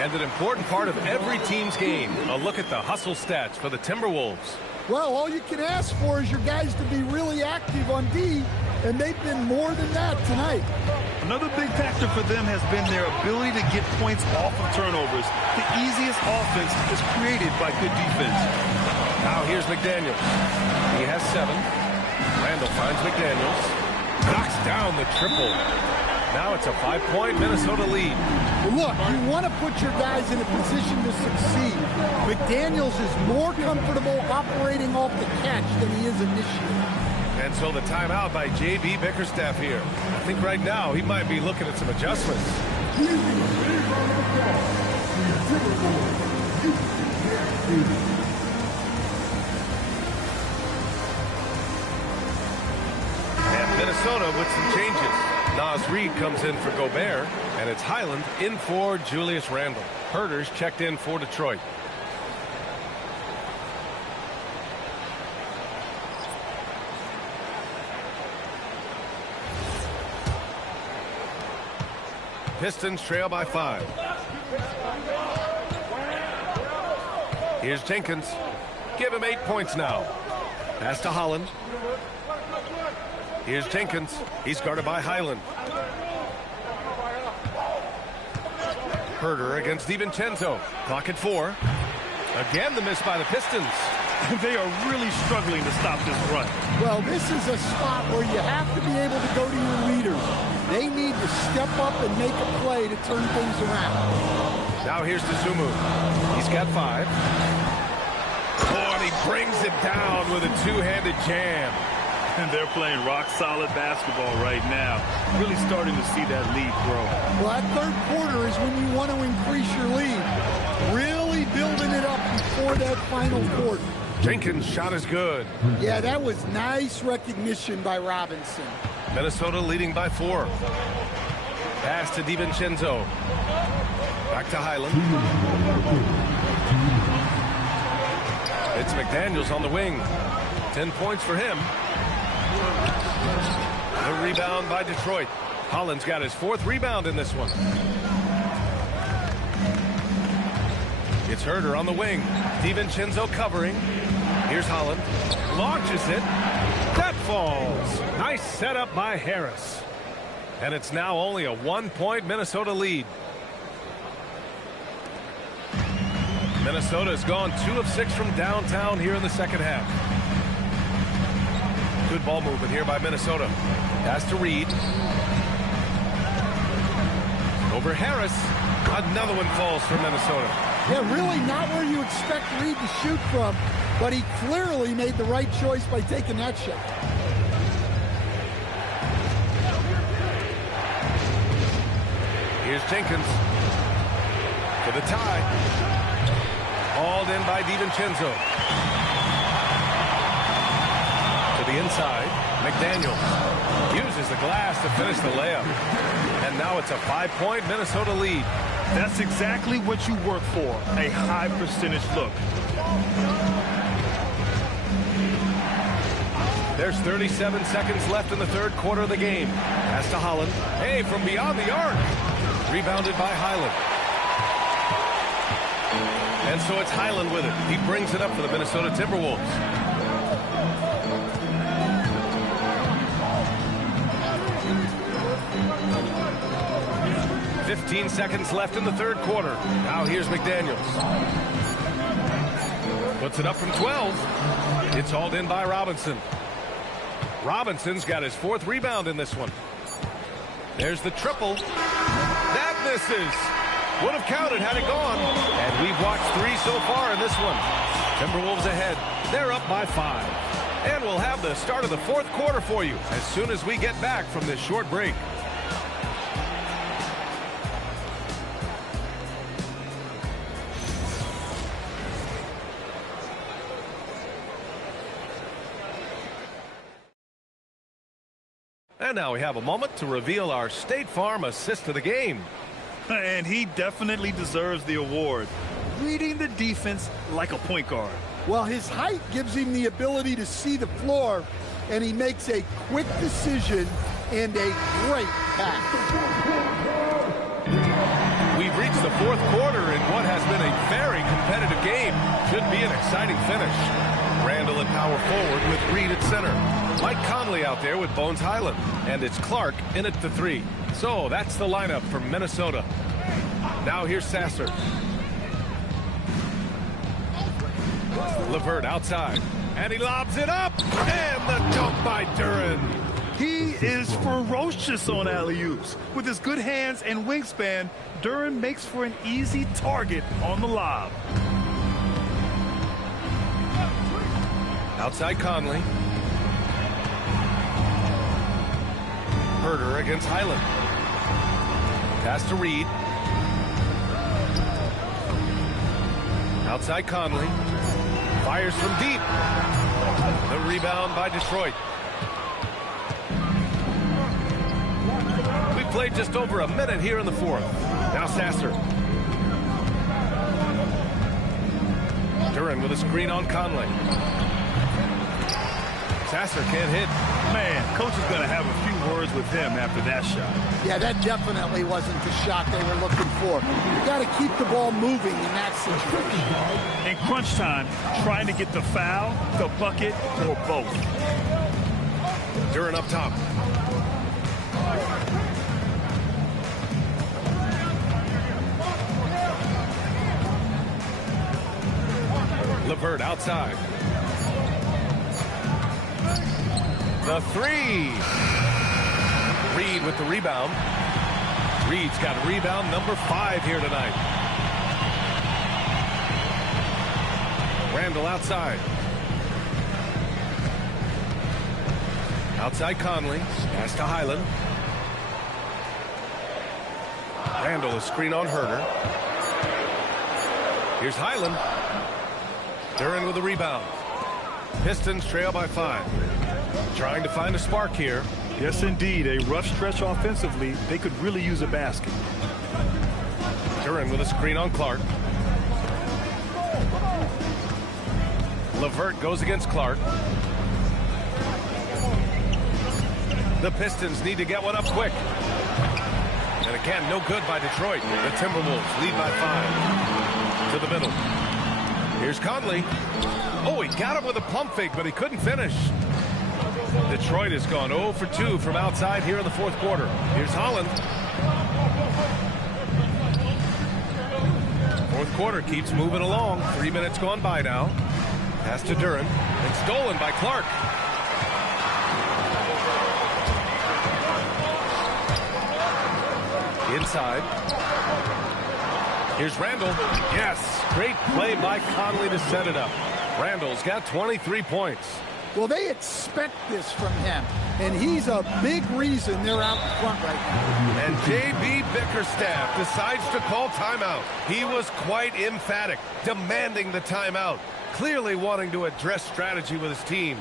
And an important part of every team's game, a look at the hustle stats for the Timberwolves. Well, all you can ask for is your guys to be really active on D, and they've been more than that tonight. Another big factor for them has been their ability to get points off of turnovers. The easiest offense is created by good defense. Now here's McDaniels. He has 7. Randall finds McDaniels. Knocks down the triple. Now it's a 5-point Minnesota lead. Look, you want to put your guys in a position to succeed. McDaniels is more comfortable operating off the catch than he is initiating. And so the timeout by J.B. Bickerstaff here. I think right now he might be looking at some adjustments. And Minnesota with some changes. Naz Reid comes in for Gobert, and it's Highland in for Julius Randle. Herter's checked in for Detroit. Pistons trail by 5. Here's Jenkins. Give him 8 points now. Pass to Holland. Here's Jenkins. He's guarded by Highland. Herter against DiVincenzo. Clock at 4. Again, the miss by the Pistons. They are really struggling to stop this run. Well, this is a spot where you have to be able to go to your leaders. They need to step up and make a play to turn things around. Now here's Sumu. He's got 5. Oh, and he brings it down with a two-handed jam. And they're playing rock-solid basketball right now. Really starting to see that lead grow. Well, that third quarter is when you want to increase your lead. Really building it up before that final quarter. Jenkins' shot is good. Yeah, that was nice recognition by Robinson. Minnesota leading by 4. Pass to DiVincenzo. Back to Highland. It's McDaniels on the wing. 10 points for him. The rebound by Detroit. Holland's got his 4th rebound in this one. It's Herter on the wing. DiVincenzo covering. Here's Holland. Launches it. That falls. Nice setup by Harris. And it's now only a 1-point Minnesota lead. Minnesota has gone 2 of 6 from downtown here in the second half. Good ball movement here by Minnesota. Pass to Reid. Over Harris. Another one falls for Minnesota. Yeah, really not where you expect Reid to shoot from, but he clearly made the right choice by taking that shot. Here's Jenkins for the tie. Hauled in by DiVincenzo. To the inside, McDaniels uses the glass to finish the layup. And now it's a 5-point Minnesota lead. That's exactly what you work for, a high percentage look. There's 37 seconds left in the third quarter of the game. Pass to Holland. Hey, from beyond the arc. Rebounded by Highland. And so it's Highland with it. He brings it up for the Minnesota Timberwolves. 15 seconds left in the third quarter. Now here's McDaniels. Puts it up from 12. It's hauled in by Robinson. Robinson's got his 4th rebound in this one. There's the triple. That misses. Would have counted had it gone. And we've watched 3 so far in this one. Timberwolves ahead. They're up by 5. And we'll have the start of the 4th quarter for you as soon as we get back from this short break. And now we have a moment to reveal our State Farm assist of the game. And he definitely deserves the award. Reading the defense like a point guard. Well, his height gives him the ability to see the floor, and he makes a quick decision and a great pass. We've reached the fourth quarter in what has been a very competitive game. Should be an exciting finish. Randall at power forward with Reed at center. Mike Conley out there with Bones Highland. And it's Clark in at the 3. So that's the lineup for Minnesota. Now here's Sasser. LeVert outside. And he lobs it up. And the dunk by Duren. He is ferocious on alley-oops. With his good hands and wingspan, Duren makes for an easy target on the lob. Outside Conley. Herter against Highland. Pass to Reed. Outside Conley. Fires from deep. The rebound by Detroit. We played just over a minute here in the fourth. Now Sasser. Duren with a screen on Conley. Sasser can't hit. Man, coach is going to have a few words with him after that shot. Yeah, that definitely wasn't the shot they were looking for. You got to keep the ball moving in that situation. In crunch time, trying to get the foul, the bucket, or both. Duren up top. LeVert outside. The 3. Reed with the rebound. Reed's got rebound number 5 here tonight. Randall outside. Outside Conley. Pass to Highland. Randall, a screen on Herter. Here's Highland. Duren with the rebound. Pistons trail by 5. Trying to find a spark here. Yes, indeed. A rough stretch offensively. They could really use a basket. Duren with a screen on Clark. LeVert goes against Clark. The Pistons need to get one up quick. And again, no good by Detroit. The Timberwolves lead by 5. To the middle. Here's Conley. Oh, he got him with a pump fake, but he couldn't finish. Detroit has gone 0 for 2 from outside here in the fourth quarter. Here's Holland. Fourth quarter keeps moving along. 3 minutes gone by now. Pass to Duren. It's stolen by Clark. Inside. Here's Randall. Yes, great play by Conley to set it up. Randall's got 23 points. Well, they expect this from him, and he's a big reason they're out in front right now. And J.B. Bickerstaff decides to call timeout. He was quite emphatic, demanding the timeout, clearly wanting to address strategy with his team.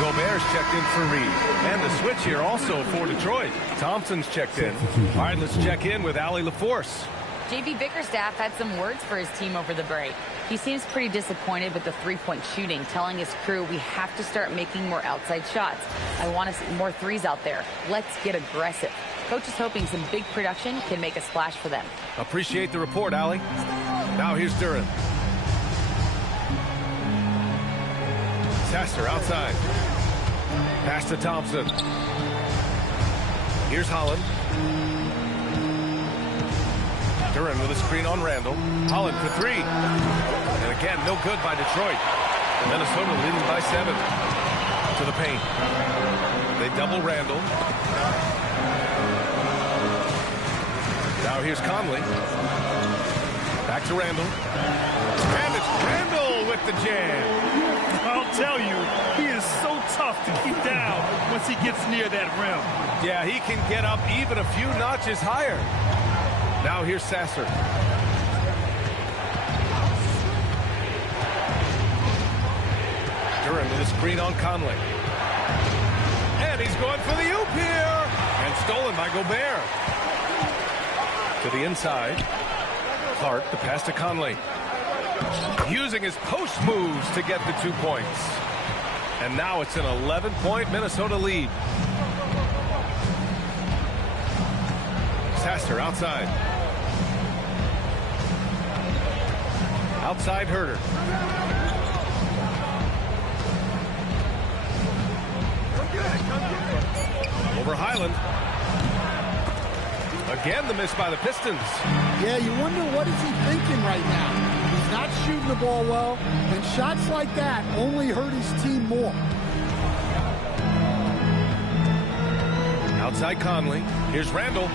Gobert's checked in for Reed. And the switch here also for Detroit. Thompson's checked in. All right, let's check in with Allie LaForce. J.B. Bickerstaff had some words for his team over the break. He seems pretty disappointed with the three-point shooting, telling his crew we have to start making more outside shots. I want to see more threes out there. Let's get aggressive. Coach is hoping some big production can make a splash for them. Appreciate the report, Allie. Now here's Duren. Sasser outside. Pass to Thompson. Here's Holland. Duren with a screen on Randall. Holland for 3. And again, no good by Detroit. Minnesota leading by 7. To the paint. They double Randall. Now here's Conley. Back to Randall. And it's Randall with the jam. I'll tell you, he is so tough to keep down once he gets near that rim. Yeah, he can get up even a few notches higher. Now here's Sasser. Duran with a screen on Conley. And he's going for the oop here. And stolen by Gobert. To the inside. Clark, the pass to Conley. Using his post moves to get the 2 points. And now it's an 11-point Minnesota lead. Sasser outside. Outside Herter. Over Highland. Again, the miss by the Pistons. Yeah, you wonder what is he thinking right now. He's not shooting the ball well, and shots like that only hurt his team more. Outside Conley. Here's Randall.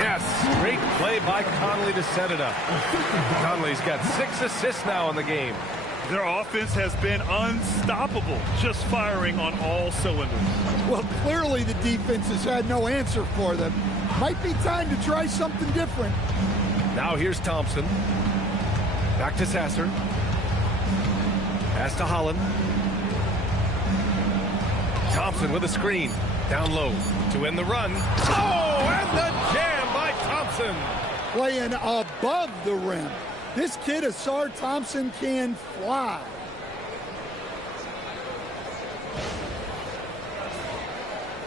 Yes, great play by Conley to set it up. Conley's got 6 assists now in the game. Their offense has been unstoppable, just firing on all cylinders. Well, clearly the defense has had no answer for them. Might be time to try something different. Now here's Thompson. Back to Sasser. Pass to Holland. Thompson with a screen. Down low to end the run. Oh, and the jam by Thompson. Playing above the rim. This kid, Asar Thompson, can fly.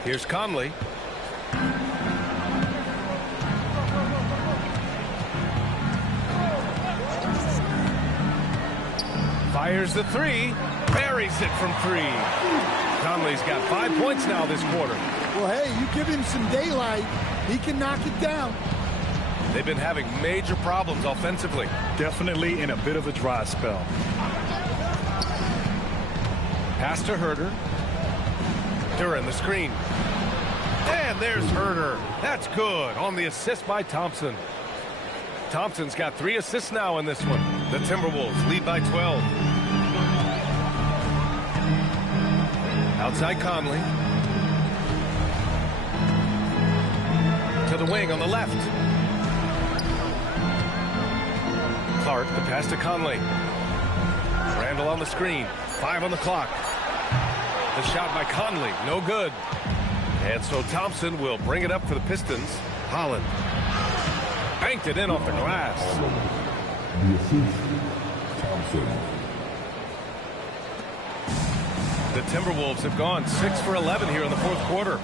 Here's Conley. Fires the three. Buries it from 3. Conley's got 5 points now this quarter. Well, hey, you give him some daylight, he can knock it down. They've been having major problems offensively. Definitely in a bit of a dry spell. Pass to Herter. Duran the screen. And there's Herter. That's good on the assist by Thompson. Thompson's got 3 assists now in this one. The Timberwolves lead by 12. Outside Conley. To the wing on the left. Clark, the pass to Conley. Randall on the screen. 5 on the clock. The shot by Conley, no good. And so Thompson will bring it up for the Pistons. Holland banked it in off the glass. The assist, Thompson. The Timberwolves have gone 6 for 11 here in the 4th quarter.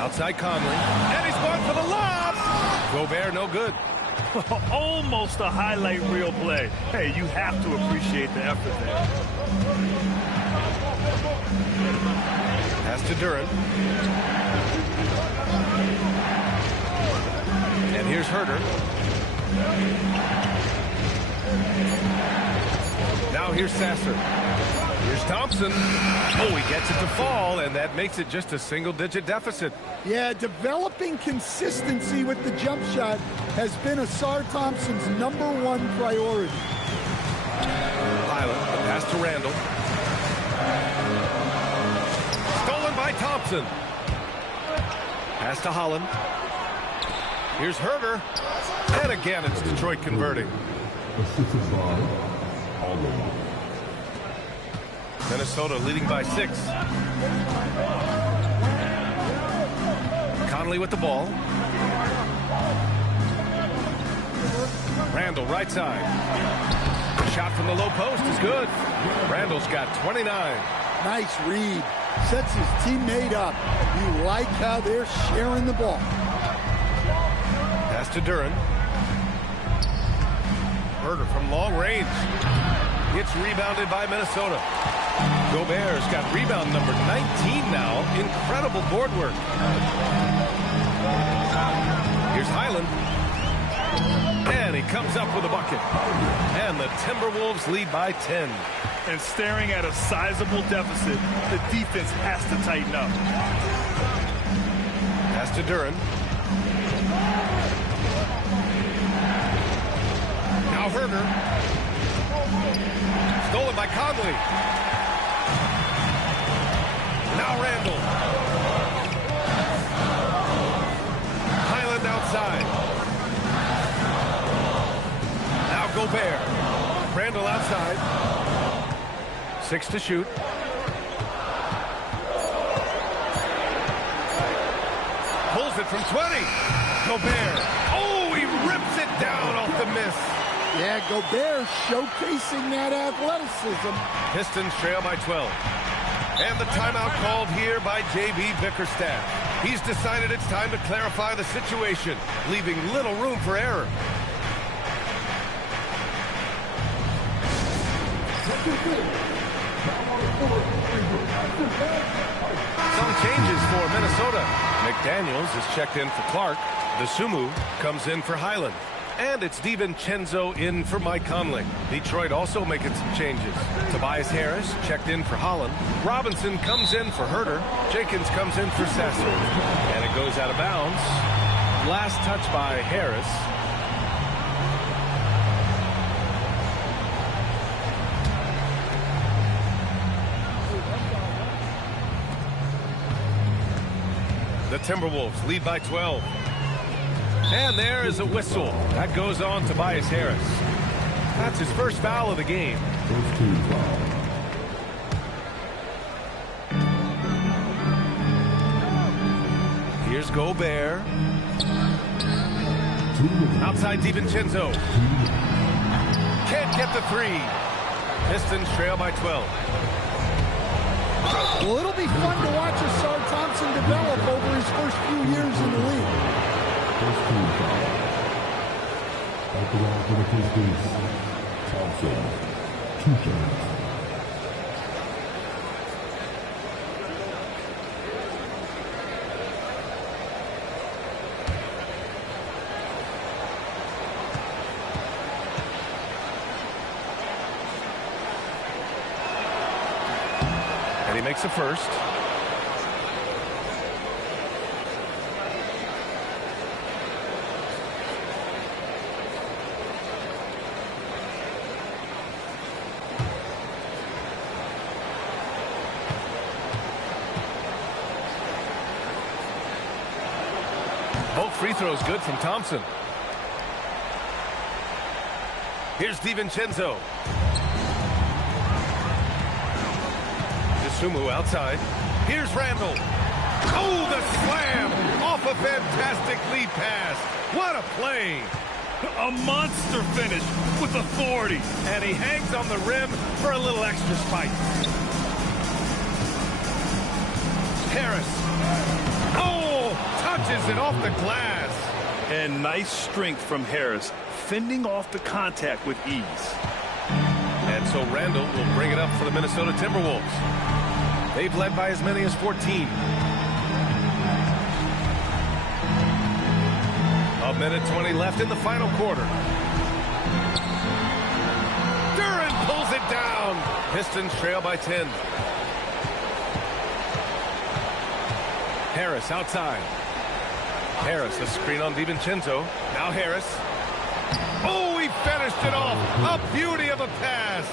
Outside Conley. And he's going for the lob. Gobert, no good. Almost a highlight reel play. Hey, you have to appreciate the effort there. Pass to Duran. And here's Herter. Now here's Sasser. Here's Thompson. Oh, he gets it to fall, and that makes it just a single-digit deficit. Yeah, developing consistency with the jump shot has been Asar Thompson's #1 priority. Pilot, the pass to Randall. Stolen by Thompson. Pass to Holland. Here's Herter. And again, it's Detroit converting. Assisted by Holland. Minnesota leading by 6. Conley with the ball. Randall right side. The shot from the low post is good. Randall's got 29. Nice read. Sets his teammate up. You like how they're sharing the ball. Pass to Duran. Herter from long range. It's rebounded by Minnesota. Gobert's got rebound number 19 now. Incredible board work. Here's Highland. And he comes up with a bucket. And the Timberwolves lead by 10. and staring at a sizable deficit, the defense has to tighten up. Pass to Duren. Now Herder. Stolen by Conley. Now Randall. Highland outside. Now Gobert. Randall outside. 6 to shoot. Pulls it from 20. Gobert. Oh, he rips it down off the miss. Yeah, Gobert showcasing that athleticism. Pistons trail by 12. And the timeout called here by J.B. Bickerstaff. He's decided it's time to clarify the situation, leaving little room for error. Some changes for Minnesota. McDaniels is checked in for Clark. Dosunmu comes in for Highland. And it's DiVincenzo in for Mike Conley. Detroit also making some changes. Tobias Harris checked in for Holland. Robinson comes in for Herder. Jenkins comes in for Sasser. And it goes out of bounds. Last touch by Harris. The Timberwolves lead by 12. And there is a whistle. That goes on Tobias Harris. That's his first foul of the game. First team foul. Here's Gobert. Outside DiVincenzo. Can't get the three. Pistons trail by 12. Well, it'll be fun to watch Asar Thompson develop over his first few years in the league. First team foul. Back the line for the Pistons. Thompson. 2 shots. And he makes the first. Both free throws good from Thompson. Here's DiVincenzo. Dosunmu outside. Here's Randall. Oh, the slam off a fantastic lead pass. What a play. A monster finish with authority. And he hangs on the rim for a little extra spice. Harris. Oh, touches it off the glass. And nice strength from Harris, fending off the contact with ease. And so Randall will bring it up for the Minnesota Timberwolves. They've led by as many as 14. A minute 20 left in the final quarter. Duren pulls it down. Pistons trail by 10. Harris outside. Harris, a screen on DiVincenzo. Now Harris. Oh, he finished it off. A beauty of a pass.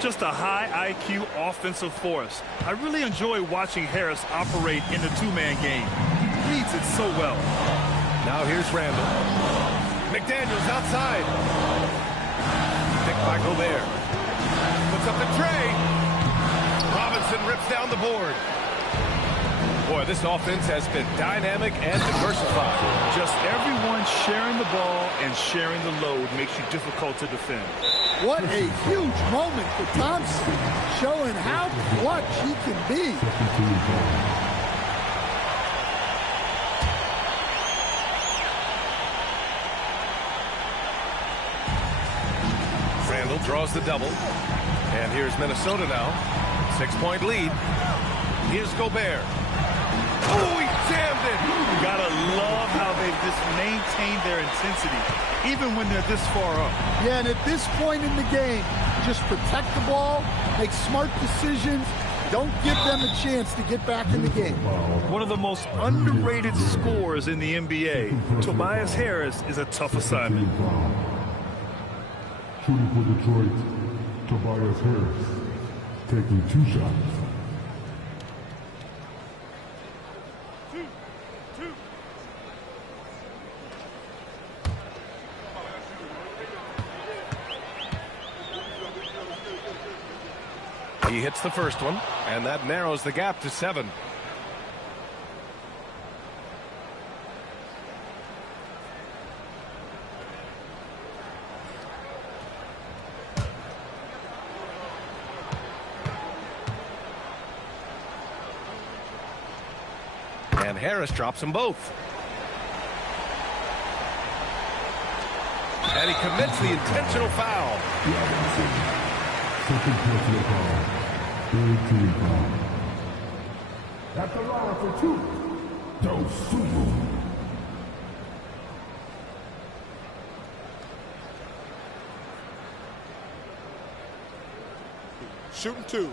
Just a high IQ offensive force. I really enjoy watching Harris operate in the two-man game. He reads it so well. Now here's Randall. McDaniels outside. Picked by Gobert. Puts up the tray. Robinson rips down the board. Boy, this offense has been dynamic and diversified. Just everyone sharing the ball and sharing the load makes you difficult to defend. What a huge moment for Thompson, showing how clutch he can be. Second team foul. Randall draws the double. And here's Minnesota now. 6-point lead. Here's Gobert. Oh, he jammed it. You gotta love how they've just maintain their intensity, even when they're this far up. Yeah, and at this point in the game, just protect the ball, make smart decisions, don't give them a chance to get back in the game. One of the most underrated scorers in the NBA, Tobias Harris, is a tough assignment. Shooting for Detroit, Tobias Harris, taking 2 shots. He hits the first one, and that narrows the gap to 7. And Harris drops them both. And he commits the intentional foul. Second personal foul. Third team foul. At the line for 2. Dosu. Shooting 2.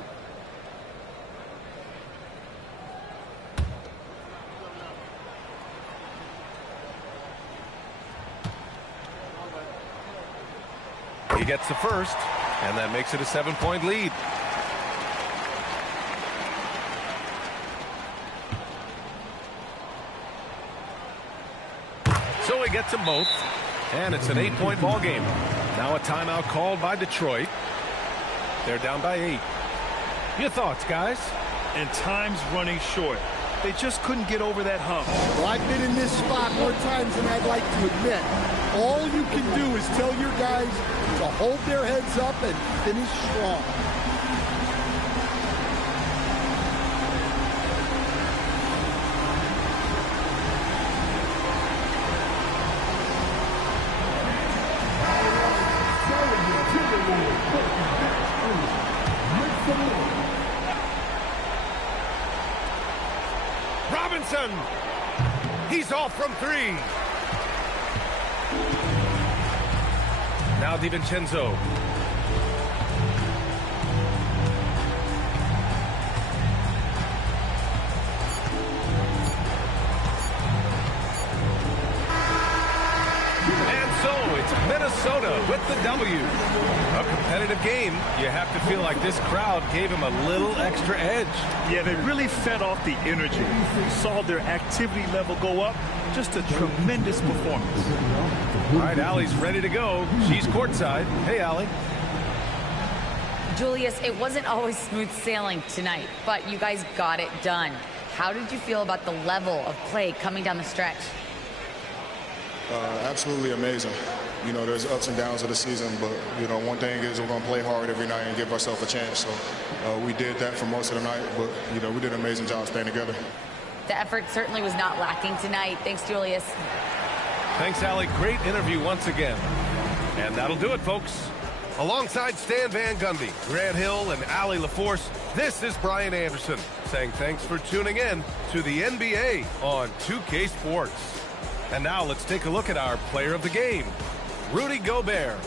He gets the first, and that makes it a 7-point lead. So he gets them both, and it's an 8-point ball game. Now a timeout called by Detroit. They're down by 8. Your thoughts, guys? And time's running short. They just couldn't get over that hump. Well, I've been in this spot more times than I'd like to admit. All you can do is tell your guys to hold their heads up and finish strong. Robinson! He's off from 3. Now DiVincenzo. And so it's Minnesota with the W. A competitive game. You have to feel like this crowd gave him a little extra edge. Yeah, they really fed off the energy. You saw their activity level go up. Just a tremendous performance. All right, Allie's ready to go. She's courtside. Hey, Allie. Julius, it wasn't always smooth sailing tonight, but you guys got it done. How did you feel about the level of play coming down the stretch? Absolutely amazing. You know, there's ups and downs of the season, but, you know, one thing is we're going to play hard every night and give ourselves a chance. So we did that for most of the night, but, you know, we did an amazing job staying together. The effort certainly was not lacking tonight. Thanks, Julius. Thanks, Allie. Great interview once again. And that'll do it, folks. Alongside Stan Van Gundy, Grant Hill, and Allie LaForce, this is Brian Anderson saying thanks for tuning in to the NBA on 2K Sports. And now let's take a look at our player of the game, Rudy Gobert.